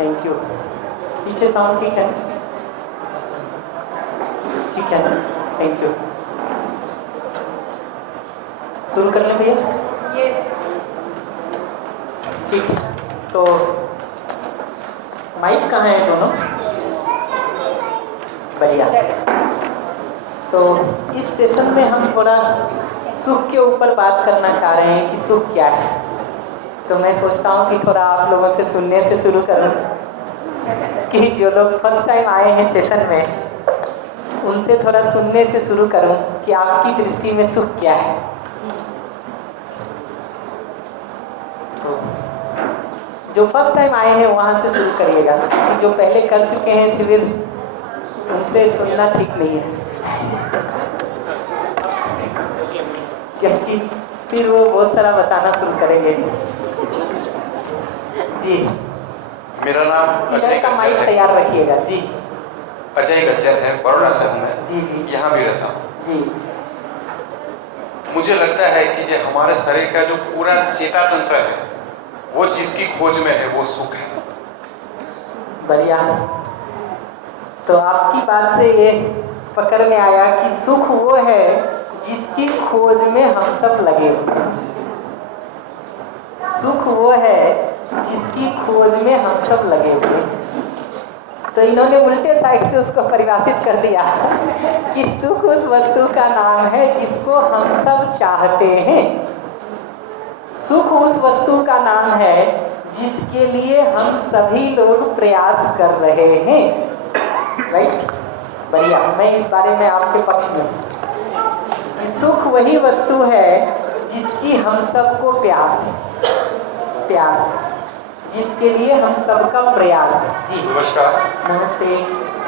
Thank you. पीछे sound ठीक है? ठीक है ना? Thank you. शुरू कर लें भैया? ठीक। तो माइक कहाँ है दोनों? बढ़िया। तो इस सेशन में हम थोड़ा सुख के ऊपर बात करना चाह रहे हैं कि सुख क्या है। तो मैं सोचता हूँ कि थोड़ा आप लोगों से सुनने से शुरू करूँ कि जो लोग फर्स्ट टाइम आए हैं सेशन में उनसे थोड़ा सुनने से शुरू करूँ कि आपकी दृष्टि में सुख क्या है। तो जो फर्स्ट टाइम आए हैं वहाँ से शुरू करिएगा, जो पहले कर चुके हैं शिविर उनसे सुनना ठीक नहीं है क्योंकि फिर वो बहुत सारा बताना शुरू करेंगे। जी, मेरा नाम अजय का माइक तैयार रखिएगा। जी, अजय गज्जर है, बड़ौदा से हूँ मैं। जी जी, यहाँ भी रहता हूँ। जी। मुझे लगता है कि जो हमारे शरीर का जो पूरा चेता तंत्र है वो जिसकी खोज में है वो सुख है। बढ़िया। तो आपकी बात से ये पकड़ में आया कि सुख वो है जिसकी खोज में हम सब लगे हुए हैं। सुख वो है जिसकी खोज में हम सब लगे हुए हैं। तो इन्होंने उल्टे साइड से उसको परिभाषित कर दिया कि सुख उस वस्तु का नाम है जिसको हम सब चाहते हैं। सुख उस वस्तु का नाम है जिसके लिए हम सभी लोग प्रयास कर रहे हैं। राइट? बढ़िया। मैं इस बारे में आपके पक्ष में हूं। सुख वही वस्तु है जिसकी हम सबको प्यास है, प्यास जिसके लिए हम सबका प्रयास है। जी नमस्कार। नमस्ते।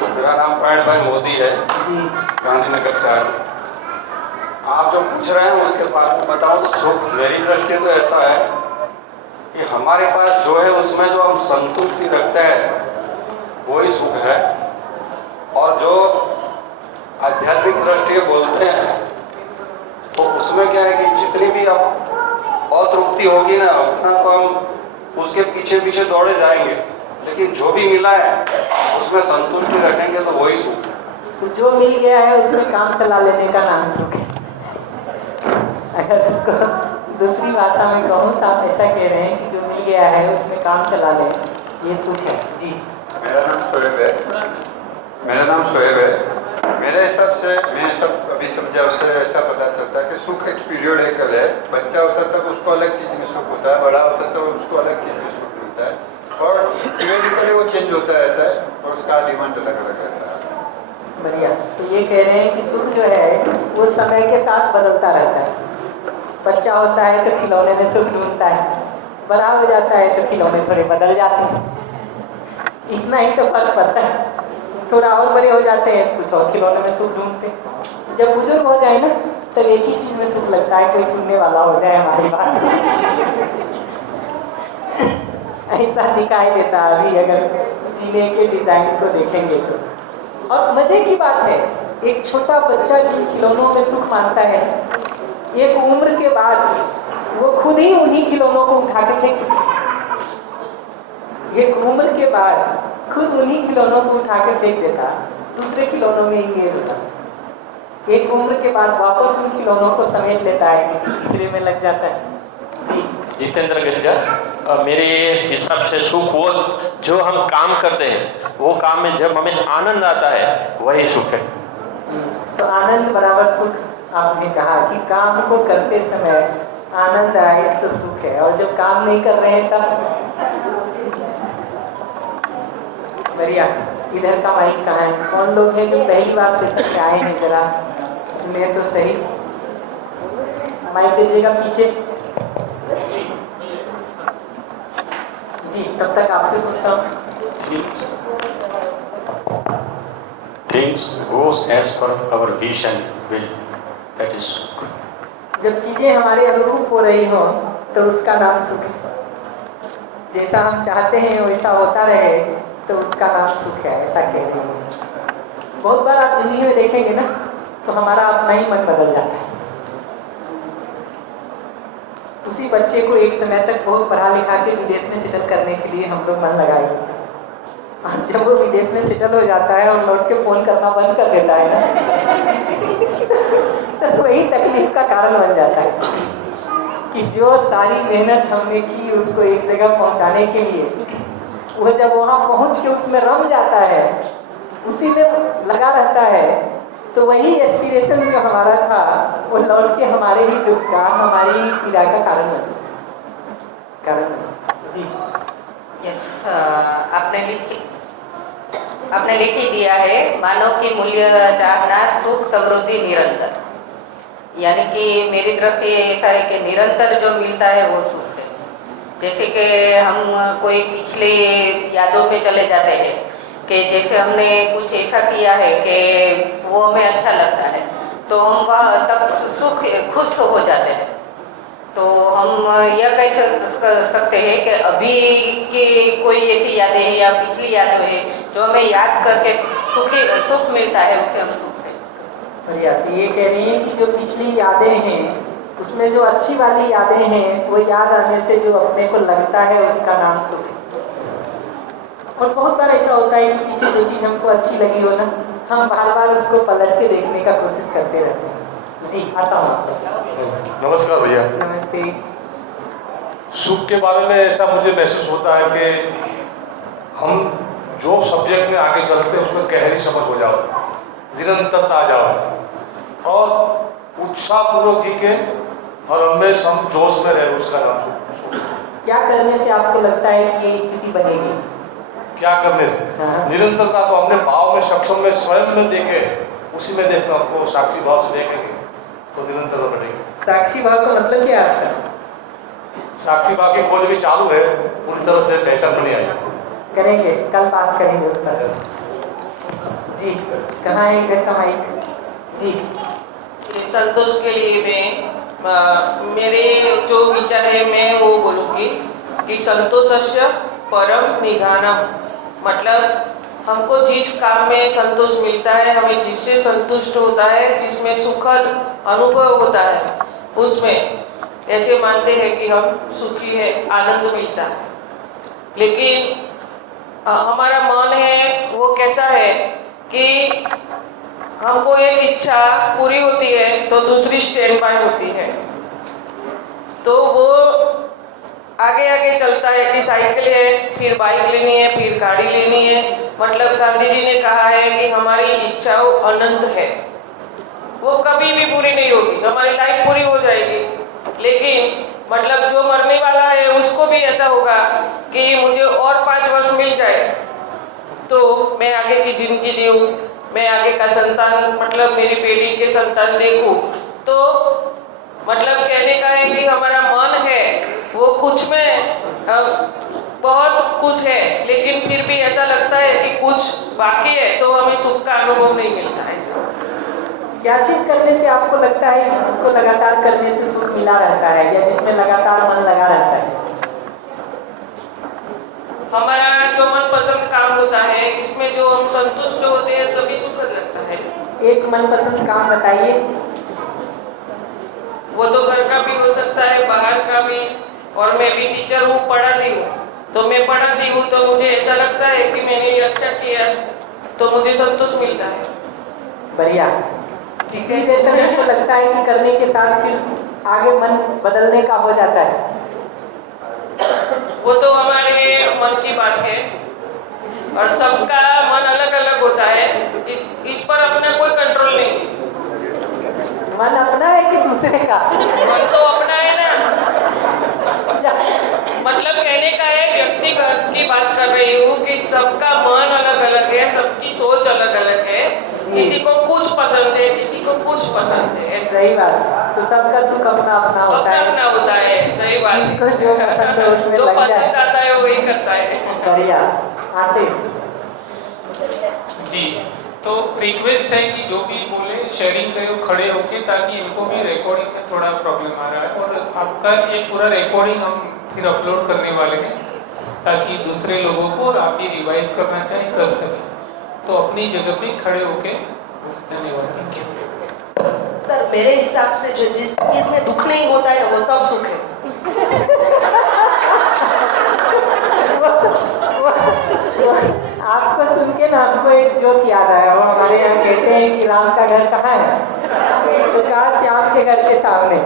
मेरा नाम प्रवीण भाई मोदी है जी, गांधीनगर से आए। आप जो पूछ रहे हैं उसके बाद में बताऊँ तो सुख मेरी दृष्टि तो ऐसा है कि हमारे पास जो है उसमें जो हम संतुष्टि रखते हैं वही सुख है। और जो आध्यात्मिक दृष्टि बोलते हैं तो उसमें क्या है कि जितनी भी अब अतृप्ति होगी ना उतना तो हम उसके पीछे पीछे दौड़े जाएंगे, लेकिन जो भी मिला है उसमें संतुष्टि रखेंगे तो वही सुख है। तो जो मिल गया है उसमें काम चला लेने का नाम सुख है। अगर उसको दूसरी भाषा में कहूँ तो आप ऐसा कह रहे हैं कि जो मिल गया है उसमें काम चला लें, ये सुख है। जी, मेरा नाम शोएब है। मेरे हिसाब से मैं सब अभी समझा उससे ऐसा पता चलता है कि सुख एक पीरियडिकल है। बच्चा होता है तब उसको अलग चीज़ में सुख होता है, बड़ा होता है तब उसको अलग चीज़ में सुख मिलता है और पीरियडिकली वो चेंज होता रहता है और उसका डिमांड अलग अलग रहता है। बढ़िया। तो ये कह रहे हैं कि सुख जो है वो समय के साथ बदलता रहता है। बच्चा होता है तो खिलौने में सुख ढूंढता है, बड़ा हो जाता है तो खिलौने थोड़े बदल जाते हैं। इतना ही तो फर्क पड़ता है। थोड़ा और बड़े हो जाते हैं कुछ और खिलौने में सुख ढूंढते हैं। जब बुजुर्ग हो जाए ना तब एक ही चीज में सुख लगता है, कोई सुनने वाला हो जाए हमारी बात। ऐसा दिखाई देता अभी अगर जीने के डिजाइन को देखेंगे तो। और मजे की बात है, एक छोटा बच्चा जिन खिलौनों में सुख मानता है, एक उम्र के बाद वो खुद ही उन्हीं खिलौनों को उठा के फेंक, एक उम्र के बाद खुद उन्हीं खिलौनों को उठा के फेंक देता, दूसरे खिलौनों में इंगेज होता। एक उम्र के बाद वापस उन खिलौनों को समेट लेता है, किसी तीसरे में लग जाता है। जी, जितेंद्र गज्जर। मेरे हिसाब से सुख वो जो हम काम करते हैं वो काम में जब हमें आनंद आता है वही सुख है। तो आनंद बराबर सुख। आपने कहा कि काम को करते समय आनंद आए तो सुख है, और जब काम नहीं कर रहे हैं तब। बढ़िया। इधर का माइक कहाँ है? कौन लोग हैं जो पहली बार सेशन में आए हैं? जरा सुने तो सही। माइक दीजिएगा पीछे। जी, तब तक आपसे सुनता हूँ। Things goes as per our vision will, that is सुख। जब चीजें हमारे अनुरूप हो रही हो तो उसका नाम सुख है। जैसा हम चाहते हैं वैसा होता रहे तो उसका नाम सुख है, ऐसा कह रहे हैं। बहुत बार आप दुनिया में देखेंगे ना तो हमारा अपना ही मन बदल जाता है। उसी बच्चे को एक समय तक बहुत पढ़ा लिखा के विदेश में सेटल करने के लिए हम लोग मन लगाए, जब वो विदेश में सेटल हो जाता है और लौट के फोन करना बंद कर देता है ना, तो वही तकलीफ का कारण बन जाता है कि जो सारी मेहनत हमने की उसको एक जगह पहुंचाने के लिए, वो जब वहां पहुंच के उसमें रम जाता है, उसी में लगा रहता है, तो वही एस्पिरेशन जो हमारा था वो लौट के हमारे ही दुख का, हमारी ही पीड़ा का कारण बन जी। यस, आपने लिख ही दिया है, मानव की मूल्य चाहना, सुख समृद्धि निरंतर। यानी कि मेरी दृष्टि ऐसा है कि निरंतर जो मिलता है वो सुख है। जैसे कि हम कोई पिछले यादों में चले जाते हैं कि जैसे हमने कुछ ऐसा किया है कि वो हमें अच्छा लगता है, तो हम वह तब सुख खुश हो जाते हैं। तो हम यह कह सकते हैं कि अभी की कोई ऐसी यादें हैं या पिछली यादें हैं जो हमें याद करके सुख मिलता है, उसे हम सुख है। बढ़िया। तो ये कह रही है कि जो पिछली यादें हैं उसमें जो अच्छी वाली यादें हैं वो याद आने से जो अपने को लगता है उसका नाम सुख है। और बहुत बार ऐसा होता है कि किसी जो चीज़ हमको अच्छी लगी हो ना, हम बार बार उसको पलट के देखने का कोशिश करते रहते हैं। जी, आता हूँ। नमस्कार भैया। नमस्ते। सुख के बारे में ऐसा मुझे महसूस होता है कि हम जो सब्जेक्ट में आगे चलते हैं उसमें गहरी समझ हो जाओ, निरंतरता आ जाओ और उत्साहपूर्वक जी के और हमेशा हम जोश में रहे, उसका नाम सुख। क्या करने से आपको लगता है कि ये स्थिति बनेगी? क्या करने से? हाँ। निरंतरता तो अपने भाव में, सक्षम में, स्वयं में देखे, उसी में देखना, आपको साक्षी भाव से देखेंगे तो निरंतरता बढ़ेगी। साक्षी भाव का मतलब क्या है? साक्षी भाव की खोज भी चालू है, पूरी तरह से पहचान नहीं आई। करेंगे, कल बात करेंगे उस पर। जी, कहाँ है इधर का माइक? जी। संतोष के लिए मैं मेरे जो विचार है मैं वो बोलूँगी कि संतोषस्य परम निधानम, मतलब हमको जिस काम में संतोष मिलता है, हमें जिससे संतुष्ट होता है, जिसमें सुखद अनुभव होता है, उसमें ऐसे मानते हैं कि हम सुखी है, आनंद मिलता है। लेकिन हमारा मन है वो कैसा है कि हमको एक इच्छा पूरी होती है तो दूसरी स्टैंड बाय होती है, तो वो आगे आगे चलता है कि साइकिल है, फिर बाइक लेनी है, फिर गाड़ी लेनी है। मतलब गांधी जी ने कहा है कि हमारी इच्छाओं अनंत है, वो कभी भी पूरी नहीं होगी, हमारी लाइफ पूरी हो जाएगी, लेकिन मतलब जो मरने वाला है उसको भी ऐसा होगा कि मुझे और 5 वर्ष मिल जाए तो मैं आगे की जिंदगी जीऊँ, मैं आगे का संतान, मतलब मेरी पीढ़ी के संतान देखूं। तो मतलब कहने का है कि हमारा मन है वो कुछ में बहुत कुछ है, लेकिन फिर भी ऐसा लगता है कि कुछ बाकी है, तो हमें सुख का अनुभव नहीं मिलता है। क्या चीज करने से आपको लगता है कि जिसको लगातार करने से सुख मिला रहता है या जिसमें लगातार मन लगा रहता है? हमारा जो मनपसंद काम होता है, इसमें जो हम संतुष्ट होते हैं तभी सुखद लगता है। एक मनपसंद काम बताइए। वो तो घर का भी हो सकता है, बाहर का भी। और मैं भी टीचर हूँ, पढ़ाती हूँ, तो मैं पढ़ाती हूँ तो मुझे ऐसा लगता है कि मैंने ये अच्छा किया तो मुझे संतोष मिलता है। बढ़िया। कितनी देर तक इसको लगता है कि करने के साथ फिर आगे मन बदलने का हो जाता है? वो तो हमारे मन की बात है और सबका मन अलग अलग होता है, इस पर अपना कोई कंट्रोल नहीं। मन अपना है कि दूसरे का? मन तो अपना है ना, मतलब कहने का है, व्यक्तिगत की बात कर रही हूँ कि सबका मन अलग अलग है, सबकी सोच अलग अलग है, किसी को कुछ पसंद है, किसी को कुछ पसंद है। सही बात। तो सबका सुख अपना अपना होता है, अपना होता है। सही बात। जिसको जो पसंद है उसमें जो लग पसंद जाए। आता है वही करता है। बढ़िया। आते जी, तो रिक्वेस्ट है कि जो भी बोले शेयरिंग करो खड़े होके, ताकि इनको भी रिकॉर्डिंग में थोड़ा प्रॉब्लम आ रहा है, और आपका ये पूरा रिकॉर्डिंग हम फिर अपलोड करने वाले हैं ताकि दूसरे लोगों को, और आप ये रिवाइज करना चाहें कर सकें, तो अपनी जगह पे खड़े होके। धन्यवाद। Thank you. सर, मेरे हिसाब से जो जिसमें दुख नहीं होता है वो सब सुख है। जोक याद आया। वो हमारे यहाँ कहते हैं कि राम का घर कहाँ है, तो कहा श्याम के घर के सामने।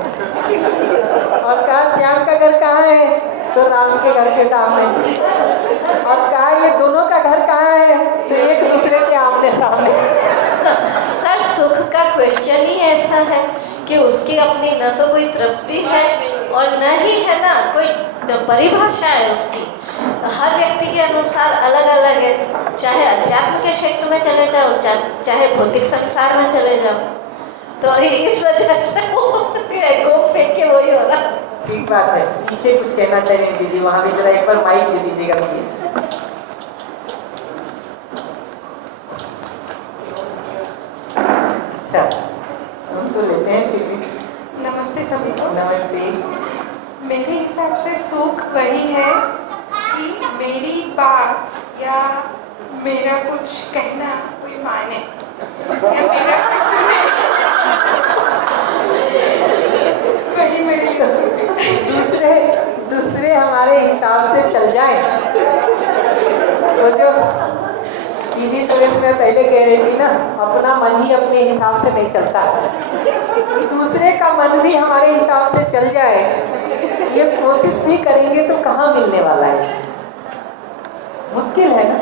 और कहा श्याम का घर कहाँ है, तो राम के घर के सामने। और कहा ये दोनों का घर कहाँ है, तो एक दूसरे के आमने सामने। सर सुख का क्वेश्चन ही ऐसा है कि उसकी अपनी न तो कोई तृप्ति है और न ही है ना कोई परिभाषा है उसकी। हर व्यक्ति के अनुसार अलग अलग है, चाहे अध्यात्म के क्षेत्र में चले जाओ, चाहे भौतिक संसार में चले जाओ। तो इस वजह से घूम फेंक के वही हो रहा। ठीक बात है। पीछे कुछ कहना चाहिए दीदी, वहाँ भी जरा एक बार माइक दे दीजिएगा प्लीज। अच्छा सुन तो लेते हैं फिर भी। नमस्ते सभी को। नमस्ते। मेरे हिसाब से सुख वही है कि मेरी बात या मेरा कुछ कहना कोई माने या मेरा कुछ सुने, वही मेरी दूसरे हमारे हिसाब से चल जाए। तो जो दीदी तो इसमें पहले कह रही थी ना, अपना मन ही अपने हिसाब से नहीं चलता, दूसरे का मन भी हमारे हिसाब से चल जाए, ये कोशिश भी करेंगे तो कहाँ मिलने वाला है, मुश्किल है ना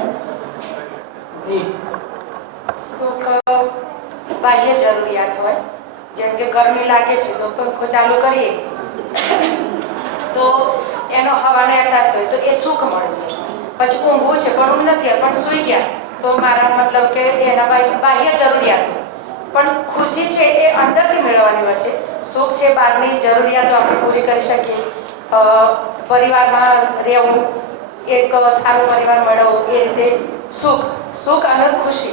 जी। सुख बाह्य જરૂરિયાત હોય, જેમ કે ગરમી લાગે છે તો પંખો ચાલુ કરીએ તો એનો હવાનો અહેસાસ હોય તો એ સુખ મળે છે। પછી ઊંઘવું છે પણ ઊંઘ નથી પણ સૂઈ ગયા તો મારા મતલબ કે એના બાહ્ય જરૂરિયાત, પણ ખુશી છે એ અંદરથી મેળવવાની હોય છે। સુખ છે બહારની જરૂરિયાતો આપણે પૂરી કરી શકીએ, પરિવારમાં રહેવું, એક સારો પરિવાર મેળવવો, એ રીતે સુખ અને ખુશી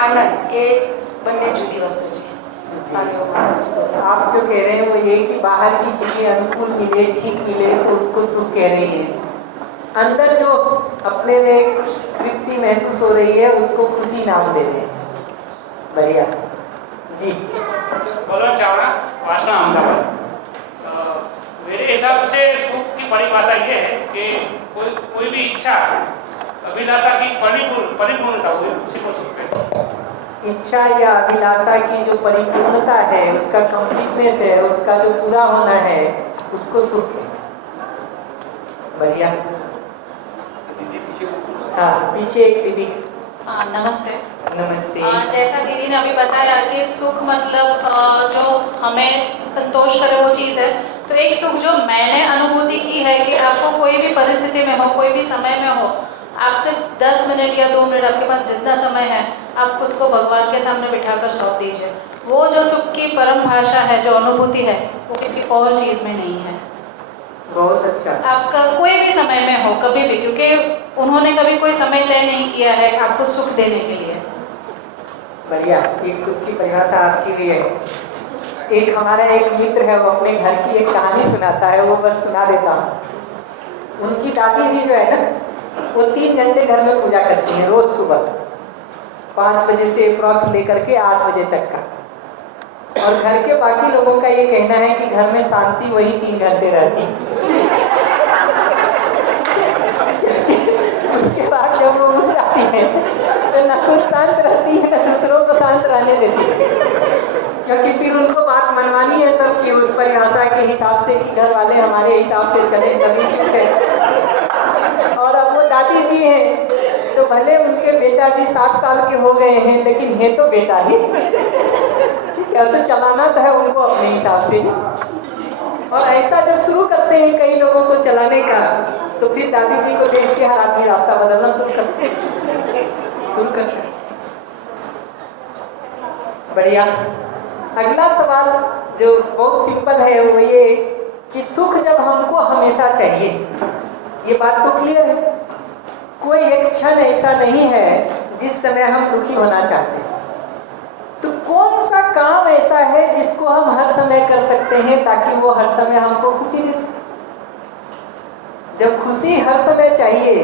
આનંદ એ બંને જુદી વસ્તુ છે। आप जो कह रहे हैं वो ये कि बाहर की चीजें अनुकूल मिले, ठीक मिले तो उसको सुख कह रही है, अंदर जो अपने में तृप्ति महसूस हो रही है उसको खुशी नाम दे रहे हैं। बढ़िया जी। बोलो चावड़ा वासना अहमदाबाद। मेरे हिसाब से सुख की परिभाषा ये है कि कोई भी इच्छा अभिलाषा की परिपूर्णता हुई उसी को सुख कहते हैं। इच्छा या अभिलाषा की जो परिपूर्णता है, उसका कंप्लीटनेस है, उसका जो पूरा होना है उसको सुख है। बढ़िया। हाँ पीछे एक दीदी। नमस्ते। नमस्ते। जैसा दीदी ने अभी बताया कि सुख मतलब जो हमें संतोष करे वो चीज़ है, तो एक सुख जो मैंने अनुभूति की है कि आपको कोई भी परिस्थिति में हो, कोई भी समय में हो, आप सिर्फ 10 मिनट या 2 मिनट, आपके पास जितना समय है, आप खुद को भगवान के सामने बिठाकर सौंप दीजिए। वो जो सुख की परम भाषा है, जो अनुभूति है, वो किसी और चीज़ में नहीं है। बहुत अच्छा। आपका कोई भी समय में हो, कभी भी, क्योंकि उन्होंने कभी कोई समय तय नहीं किया है आपको सुख देने के लिए। बढ़िया। एक सुख की परिभाषा आपकी भी है। एक हमारा एक मित्र है, वो अपने घर की एक कहानी सुनाता है, वो बस सुना देता हूँ। उनकी दादी जी जो है ना, वो 3 घंटे घर में पूजा करती हैं रोज सुबह 5 बजे से अप्रॉक्स लेकर के 8 बजे तक का, और घर के बाकी लोगों का ये कहना है कि घर में शांति वही 3 घंटे रहती। उसके बाद जब वो उठ जाती है तो ना खुद शांत रहती है, ना दूसरों को शांत रहने देती है, क्योंकि फिर उनको बात मनवानी है सब कि उस परिभाषा के हिसाब से कि घर वाले हमारे हिसाब से चले तभी सुख है। और अब वो दादी जी हैं तो भले उनके बेटा जी 60 साल के हो गए हैं, लेकिन है तो बेटा ही, क्या तो चलाना तो है उनको अपने हिसाब से। और ऐसा जब शुरू करते हैं कई लोगों को चलाने का, तो फिर दादी जी को देख के हर आदमी रास्ता बदलना शुरू करते। बढ़िया। अगला सवाल जो बहुत सिंपल है वो ये कि सुख जब हमको हमेशा चाहिए, ये बात तो क्लियर है, कोई एक क्षण ऐसा नहीं है जिस समय हम दुखी होना चाहते हैं, तो कौन सा काम ऐसा है जिसको हम हर समय कर सकते हैं ताकि वो हर समय हमको खुशी दे सके? जब खुशी हर समय चाहिए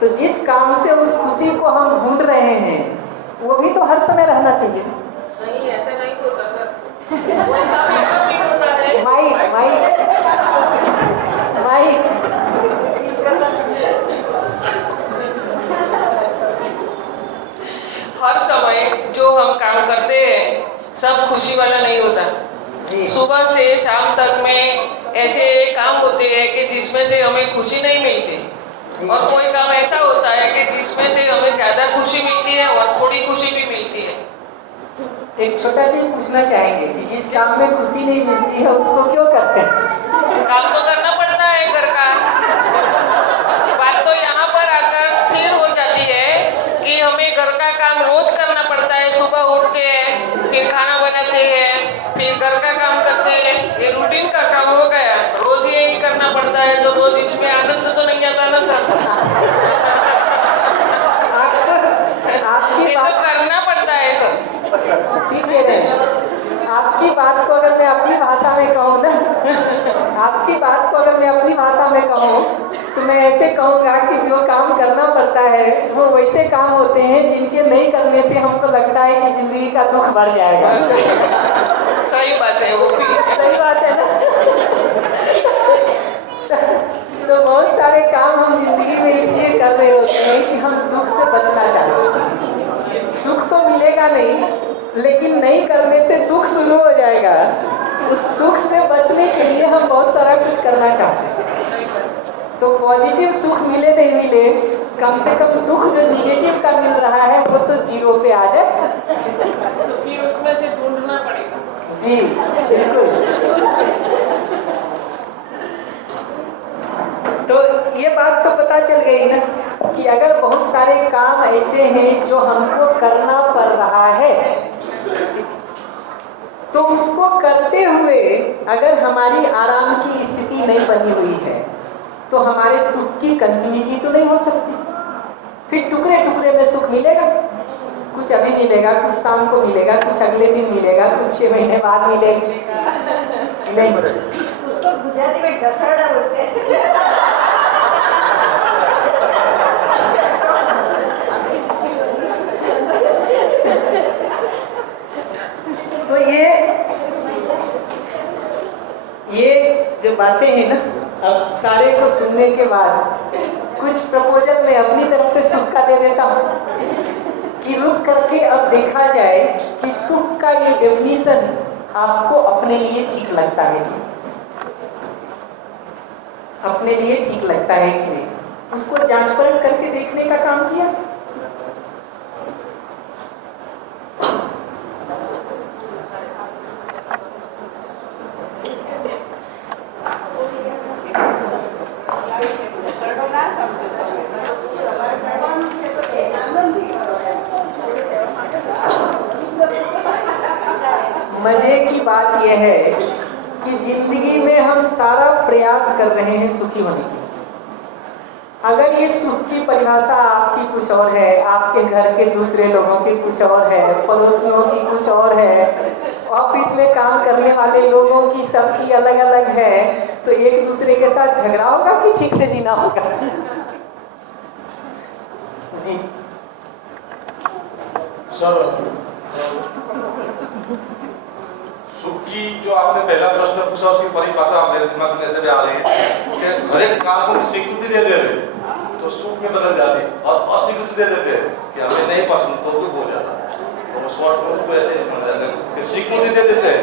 तो जिस काम से उस खुशी को हम ढूंढ रहे हैं वो भी तो हर समय रहना चाहिए। नहीं, ऐसा नहीं होता सर। कोई काम ऐसा भी होता है। और कोई काम ऐसा होता है कि जिसमें से हमें ज्यादा खुशी मिलती है और थोड़ी खुशी भी मिलती है। एक छोटा चीज पूछना चाहेंगे कि जिस काम में खुशी नहीं मिलती है उसको क्यों करते हैं? काम तो करना पड़ता है घर का। बात तो यहाँ पर आकर स्थिर हो जाती है कि हमें घर का काम रोज करना पड़ता है। सुबह उठते हैं, फिर खाना बनाते हैं, फिर घर का काम करते हैं, ये रूटीन का काम हो गया। रोज यही करना पड़ता है, तो रोज इसमें आनंद तो नहीं आता ना सर। ये तो करना पड़ता है सर। ठीक है, आपकी बात को अगर मैं अपनी भाषा में कहूँ ना, आपकी बात को अगर मैं अपनी भाषा में कहूँ तो मैं ऐसे कहूँगा कि जो काम करना पड़ता है वो वैसे काम होते हैं जिनके नहीं करने से हमको लगता है कि जिंदगी का दुख बढ़ जाएगा। सही बात है, वो भी सही बात है ना। तो बहुत सारे काम हम जिंदगी में इसलिए कर रहे होते हैं कि हम दुख से बचना चाहते हैं। सुख तो मिलेगा नहीं, लेकिन नहीं करने से दुख शुरू हो जाएगा। उस दुख से बचने के लिए हम बहुत सारा कुछ करना चाहते हैं। तो पॉजिटिव सुख मिले नहीं मिले, कम से कम दुख जो निगेटिव का मिल रहा है वो तो जीरो पे आ जाए। तो फिर उसमें से ढूंढना पड़ेगा। जी बिल्कुल। तो ये बात तो पता चल गई ना कि अगर बहुत सारे काम ऐसे हैं जो हमको करना पड़ रहा है, तो उसको करते हुए अगर हमारी आराम की स्थिति नहीं बनी हुई है तो हमारे सुख की कंटिन्यूटी तो नहीं हो सकती। फिर टुकड़े टुकड़े में सुख मिलेगा, कुछ अभी मिलेगा, कुछ शाम को मिलेगा, कुछ अगले दिन मिलेगा, कुछ 6 महीने बाद मिलेगा। नहीं, उसको गुजराती में डसरड़ा बोलते हैं। तो ये जो बातें हैं ना, अब सारे को सुनने के बाद कुछ प्रपोजल मैं अपनी तरफ से सुख का दे देता हूँ कि रुक करके अब देखा जाए कि सुख का ये डेफिनेशन आपको अपने लिए ठीक लगता है कि अपने लिए ठीक लगता है कि नहीं, उसको जांच परख करके देखने का काम किया जाए। मजे की बात यह है कि जिंदगी में हम सारा प्रयास कर रहे हैं सुखी होने की। अगर ये सुख की परिभाषा आपकी कुछ और है, आपके घर के दूसरे लोगों की कुछ और है, पड़ोसियों की कुछ और है, ऑफिस में काम करने वाले लोगों की सबकी अलग अलग है, तो एक दूसरे के साथ झगड़ा होगा कि ठीक से जीना होगा? जी सर, सुख की जो आपने पहला प्रश्न पूछा उसकी परिभाषा मेरे दिमाग में ऐसे भी आ रही है कि हर एक काम को स्वीकृति दे दे रहे तो सुख में बदल जाती, और अस्वीकृति दे देते कि हमें नहीं पसंद तो दुख हो जाता। तो शॉर्ट में उसको ऐसे समझ जाते हैं कि स्वीकृति दे देते हैं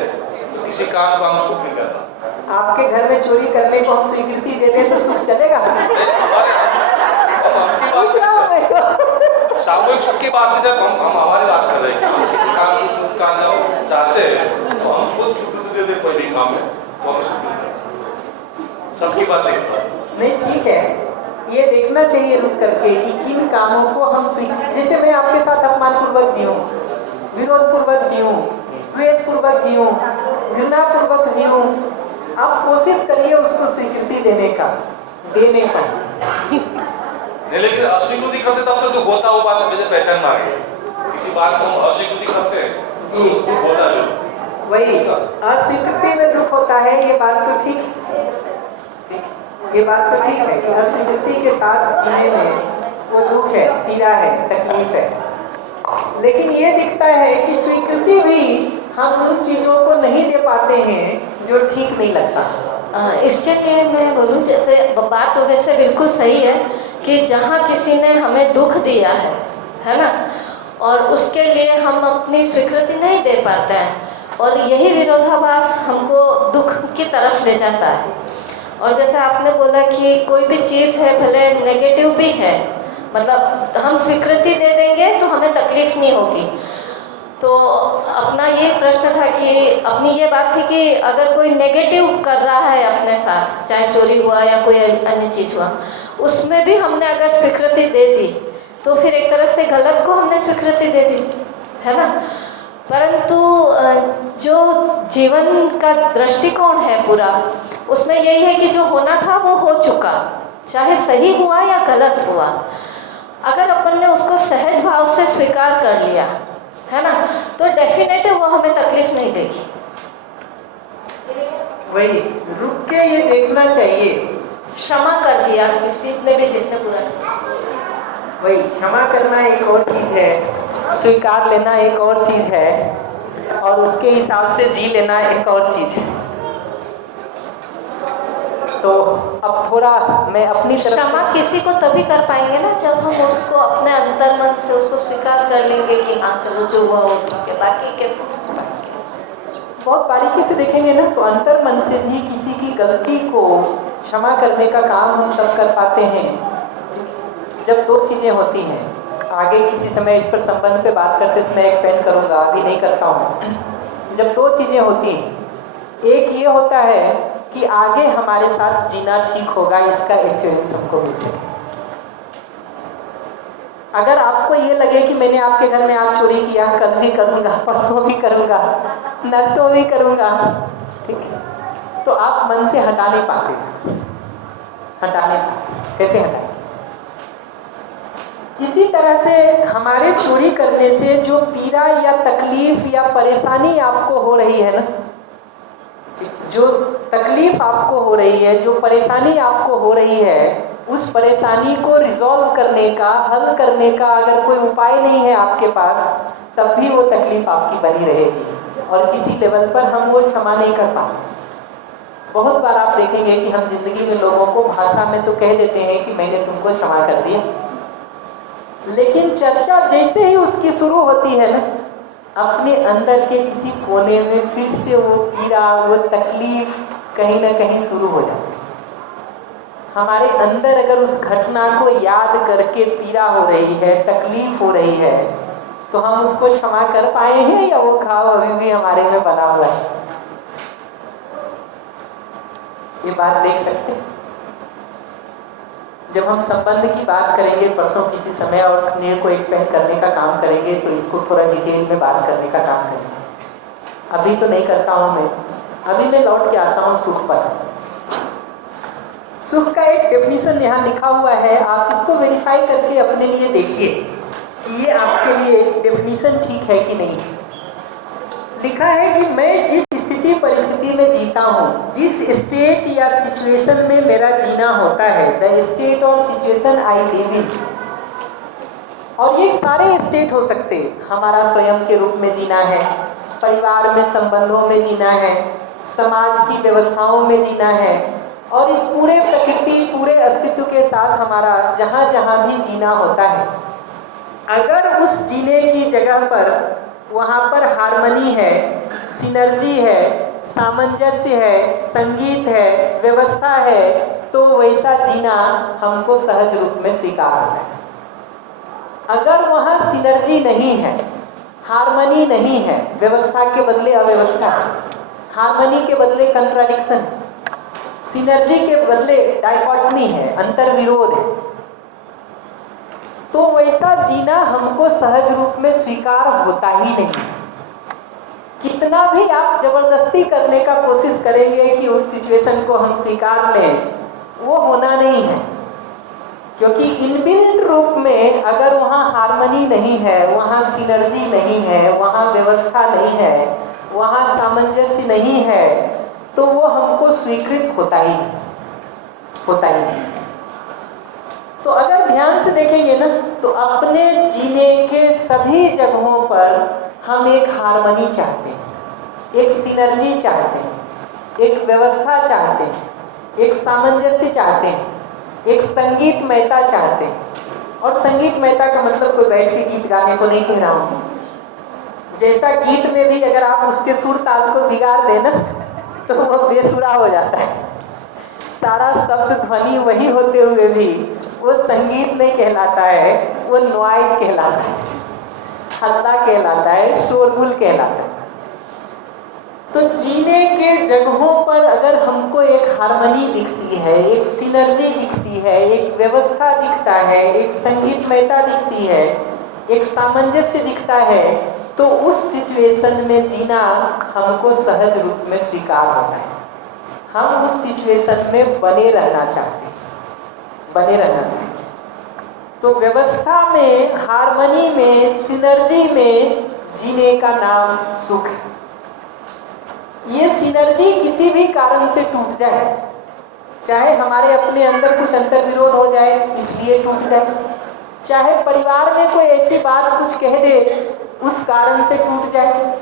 तो किसी काम को हम सुख नहीं करता। आपके घर में चोरी करने को हम स्वीकृति दे दें तो सुख चलेगा? सामूहिक सुख की बात नहीं, जब हम हमारी बात कर रहे हैं कि हम किसी काम को सुख का चाहते हैं तो हम खुद स्वीकृति दे दें कोई भी काम में तो हम सुख सबकी बात नहीं। ठीक है, ये देखना चाहिए रुक करके कि किन कामों को हम स्वीकृति, जैसे मैं आपके साथ अपमानपूर्वक जीऊँ, विरोधपूर्वक जीऊँ, द्वेषपूर्वक जीऊँ, घृणापूर्वक जीऊँ, आप कोशिश करिए उसको स्वीकृति देने का, दे नहीं पाएंगे। नहीं, लेकिन अस्वीकृति करते तब तो दुख होता, वो बात मुझे पहचान में आ गई। किसी बात को हम अस्वीकृति करते हैं तो दुख होता जो वही अस्वीकृति में दुख होता है। ये बात तो ठीक, ये बात तो ठीक है कि अस्वीकृति के साथ जीने में वो दुख है, पीड़ा है, तकलीफ है, लेकिन ये दिखता है कि स्वीकृति भी हम उन चीजों को नहीं दे पाते हैं जो ठीक नहीं लगता। इसके लिए मैं बोलूँ, जैसे बात तो वैसे बिल्कुल सही है कि जहाँ किसी ने हमें दुख दिया है ना, और उसके लिए हम अपनी स्वीकृति नहीं दे पाते हैं, और यही विरोधाभास हमको दुख की तरफ ले जाता है। और जैसे आपने बोला कि कोई भी चीज़ है, भले नेगेटिव मतलब हम स्वीकृति दे देंगे तो हमें तकलीफ नहीं होगी। तो अपना ये प्रश्न था कि अपनी ये बात थी कि अगर कोई नेगेटिव कर रहा है अपने साथ, चाहे चोरी हुआ या कोई अन्य चीज़ हुआ, उसमें भी हमने अगर स्वीकृति दे दी तो फिर एक तरह से गलत को हमने स्वीकृति दे दी, है ना। परंतु जो जीवन का दृष्टिकोण है पूरा, उसमें यही है कि जो होना था वो हो चुका, चाहे सही हुआ या गलत हुआ। अगर अपन ने उसको सहज भाव से स्वीकार कर लिया, है ना, तो डेफिनेटली वो हमें तकलीफ नहीं देगी। वही रुक के ये देखना चाहिए, क्षमा कर दिया किसी ने भी जिसने बुरा किया। वही क्षमा करना एक और चीज़ है, स्वीकार लेना एक और चीज़ है, और उसके हिसाब से जी लेना एक और चीज़ है। तो अब थोड़ा मैं अपनी तरफ क्षमा किसी को तभी कर पाएंगे ना जब हम उसको अपने अंतर्मन से उसको स्वीकार कर लेंगे कि हाँ चलो जो हुआ वो ठीक है, बाकी कैसे कर पाएंगे। बहुत बारीकी से देखेंगे ना तो अंतर्मन से भी किसी की गलती को क्षमा करने का काम हम तब कर पाते हैं जब दो चीज़ें होती हैं। आगे किसी समय इस पर संबंध पे बात करते समय एक्सप्लेन करूँगा, अभी नहीं करता हूँ। जब दो चीज़ें होती हैं, एक ये होता है कि आगे हमारे साथ जीना ठीक होगा, इसका एश्योरेंस हमको मिल सके। अगर आपको ये लगे कि मैंने आपके घर में आज चोरी किया, कल भी करूँगा, परसों भी करूँगा, नरसों भी करूँगा, ठीक है, तो आप मन से हटा नहीं पाते इसको। हटा नहीं पाते, कैसे हटाए? इसी तरह से हमारे चोरी करने से जो पीड़ा या तकलीफ या परेशानी आपको हो रही है ना, जो तकलीफ आपको हो रही है, जो परेशानी आपको हो रही है, उस परेशानी को रिजॉल्व करने का, हल करने का अगर कोई उपाय नहीं है आपके पास, तब भी वो तकलीफ आपकी बनी रहेगी और किसी लेवल पर हम वो क्षमा नहीं कर पाते। बहुत बार आप देखेंगे कि हम जिंदगी में लोगों को भाषा में तो कह देते हैं कि मैंने तुमको क्षमा कर दिया, लेकिन चर्चा जैसे ही उसकी शुरू होती है ना, अपने अंदर के किसी कोने में फिर से वो पीड़ा, वो तकलीफ कहीं ना कहीं शुरू हो जाती है। हमारे अंदर अगर उस घटना को याद करके पीड़ा हो रही है, तकलीफ हो रही है, तो हम उसको क्षमा कर पाए हैं या वो घाव अभी भी हमारे में बना हुआ है? ये बात देख सकते हैं। जब हम संबंध की बात करेंगे परसों किसी समय और स्नेह को एक्सपेंड करने का काम करेंगे, तो इसको थोड़ा डिटेल में बात करने का काम करेंगे। अभी तो नहीं करता हूँ मैं, अभी मैं लौट के आता हूँ सुख पर। सुख का एक डेफिनेशन यहाँ लिखा हुआ है, आप इसको वेरीफाई करके अपने लिए देखिए कि ये आपके लिए डेफिनेशन ठीक है कि नहीं। लिखा है कि मैं जिस स्थिति परिस्थिति में जीता हूँ, जिस स्टेट या सिचुएशन में मेरा जीना होता है, द स्टेट और सिचुएशन आई लिव इन, और ये सारे स्टेट हो सकते हैं। हमारा स्वयं के रूप में जीना है, परिवार में संबंधों में जीना है, समाज की व्यवस्थाओं में जीना है, और इस पूरे प्रकृति, पूरे अस्तित्व के साथ हमारा जहाँ जहाँ भी जीना होता है। अगर उस जीने की जगह पर वहाँ पर हार्मनी है, सिनर्जी है, सामंजस्य है, संगीत है, व्यवस्था है, तो वैसा जीना हमको सहज रूप में स्वीकार होता है। अगर वहाँ सिनर्जी नहीं है, हार्मनी नहीं है, व्यवस्था के बदले अव्यवस्था, हार्मनी के बदले कंट्राडिक्शन, सिनर्जी के बदले डाइकॉटमी है, अंतर विरोध है, तो वैसा जीना हमको सहज रूप में स्वीकार होता ही नहीं। कितना भी आप जबरदस्ती करने का कोशिश करेंगे कि उस सिचुएशन को हम स्वीकार लें, वो होना नहीं है, क्योंकि इनबिल्ट रूप में अगर वहाँ हार्मनी नहीं है, वहाँ सिनर्जी नहीं है, वहाँ व्यवस्था नहीं है, वहाँ सामंजस्य नहीं है, तो वो हमको स्वीकृत होता ही नहीं। तो अगर ध्यान से देखेंगे ना, तो अपने जीने के सभी जगहों पर हम एक हार्मनी चाहते हैं, एक सिनर्जी चाहते हैं, एक व्यवस्था चाहते हैं, एक सामंजस्य चाहते हैं, एक संगीतमयता चाहते हैं। और संगीतमयता का मतलब कोई बैठ के गीत गाने को नहीं कह रहा हूँ। जैसा गीत में भी अगर आप उसके सुर ताल को बिगाड़ देना तो वो बेसुरा हो जाता है। सारा शब्द ध्वनि वही होते हुए भी वो संगीत नहीं कहलाता है, वो नॉइज कहलाता है, हल्ला कहलाता है, शोरगुल कहलाता है। तो जीने के जगहों पर अगर हमको एक हार्मनी दिखती है, एक सिनर्जी दिखती है, एक व्यवस्था दिखता है, एक संगीतमयता दिखती है, एक सामंजस्य दिखता है, तो उस सिचुएशन में जीना हमको सहज रूप में स्वीकार होता है। हम उस सिचुएशन में बने रहना चाहते हैं, बने रहना चाहते हैं। तो व्यवस्था में, हार्मनी में, सिनर्जी में जीने का नाम सुख है। ये सिनर्जी किसी भी कारण से टूट जाए, चाहे हमारे अपने अंदर कुछ अंतर विरोध हो जाए इसलिए टूट जाए, चाहे परिवार में कोई ऐसी बात कुछ कह दे उस कारण से टूट जाए,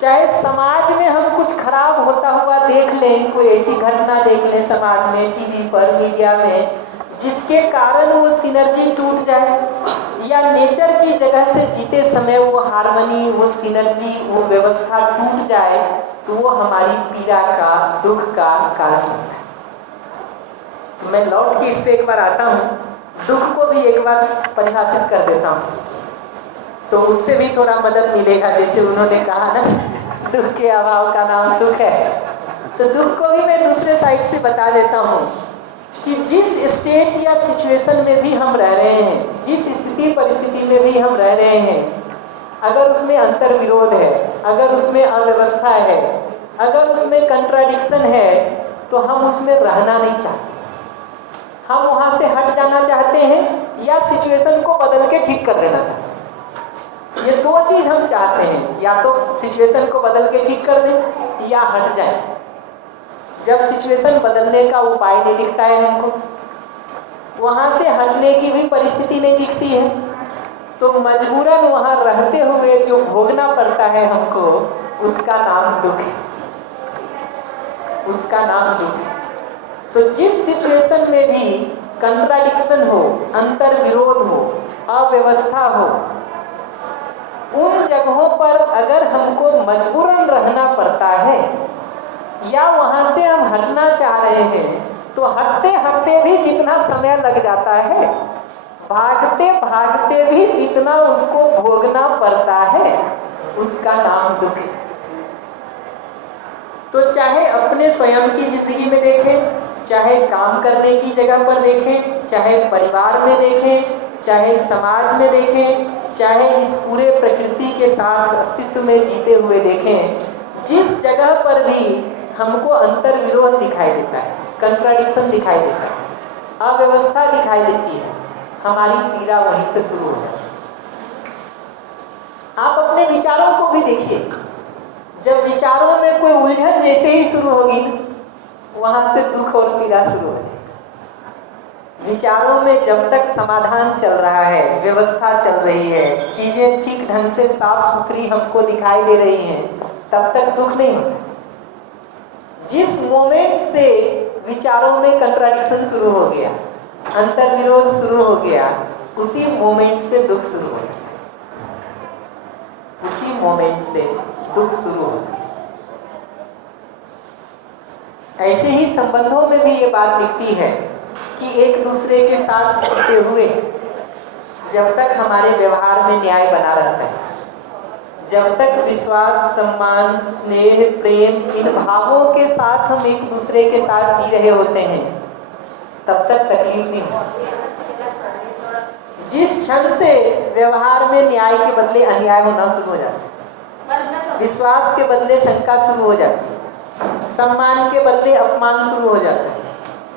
चाहे समाज में हम कुछ खराब होता हुआ देख लें, कोई ऐसी घटना देख लें समाज में, टीवी पर, मीडिया में, जिसके कारण वो सिनर्जी टूट जाए, या नेचर की जगह से जीते समय वो हार्मनी, वो सिनर्जी, वो व्यवस्था टूट जाए, तो वो हमारी पीड़ा का, दुख का कारण होता है। तो मैं लौट के इस पे एक बार आता हूँ, दुख को भी एक बार परिभाषित कर देता हूँ, तो उससे भी थोड़ा मदद मिलेगा। जैसे उन्होंने कहा ना, दुख के अभाव का नाम सुख है, तो दुख को भी मैं दूसरे साइड से बता देता हूँ कि जिस स्टेट या सिचुएशन में भी हम रह रहे हैं, जिस स्थिति परिस्थिति में भी हम रह रहे हैं, अगर उसमें अंतर विरोध है, अगर उसमें अव्यवस्था है, अगर उसमें कंट्राडिक्शन है, तो हम उसमें रहना नहीं चाहते। हम वहाँ से हट जाना चाहते हैं या सिचुएशन को बदल के ठीक कर देना चाहते हैं। ये दो चीज़ हम चाहते हैं, या तो सिचुएशन को बदल के ठीक कर दें या हट जाए। जब सिचुएशन बदलने का उपाय नहीं दिखता है हमको, वहाँ से हटने की भी परिस्थिति नहीं दिखती है, तो मजबूरन वहाँ रहते हुए जो भोगना पड़ता है हमको, उसका नाम दुख है, उसका नाम दुख है। तो जिस सिचुएशन में भी कंट्राडिक्शन हो, अंतर विरोध हो, अव्यवस्था हो, उन जगहों पर अगर हमको मजबूरन रहना पड़ता है या वहाँ से हम हटना चाह रहे हैं, तो हटते हटते भी जितना समय लग जाता है, भागते भागते भी जितना उसको भोगना पड़ता है, उसका नाम दुख है। तो चाहे अपने स्वयं की जिंदगी में देखें, चाहे काम करने की जगह पर देखें, चाहे परिवार में देखें, चाहे समाज में देखें, चाहे इस पूरे प्रकृति के साथ अस्तित्व में जीते हुए देखें, जिस जगह पर भी हमको अंतर विरोध दिखाई देता है, कंट्राडिक्शन दिखाई देता है, अव्यवस्था दिखाई देती है, हमारी पीड़ा वहीं से शुरू हो जाती है। आप अपने विचारों को भी देखिए, जब विचारों में कोई उलझन जैसे ही शुरू होगी, वहां से दुख और पीड़ा शुरू हो जाएगी। विचारों में जब तक समाधान चल रहा है, व्यवस्था चल रही है, चीजें ठीक ढंग से साफ सुथरी हमको दिखाई दे रही हैं, तब तक दुख नहीं होता। जिस मोमेंट से विचारों में कंट्राडिक्शन शुरू हो गया, अंतर विरोध शुरू हो गया, उसी मोमेंट से दुख शुरू हो जाता है, उसी मोमेंट से दुख शुरू हो जाता है। ऐसे ही संबंधों में भी ये बात दिखती है कि एक दूसरे के साथ रहते हुए जब तक हमारे व्यवहार में न्याय बना रहता है, जब तक विश्वास, सम्मान, स्नेह, प्रेम, इन भावों के साथ हम एक दूसरे के साथ जी रहे होते हैं, तब तक तकलीफ नहीं होती। जिस क्षण से व्यवहार में न्याय के बदले अन्याय होना शुरू हो जाता है, विश्वास के बदले शंका शुरू हो जाती है, सम्मान के बदले अपमान शुरू हो जाता है,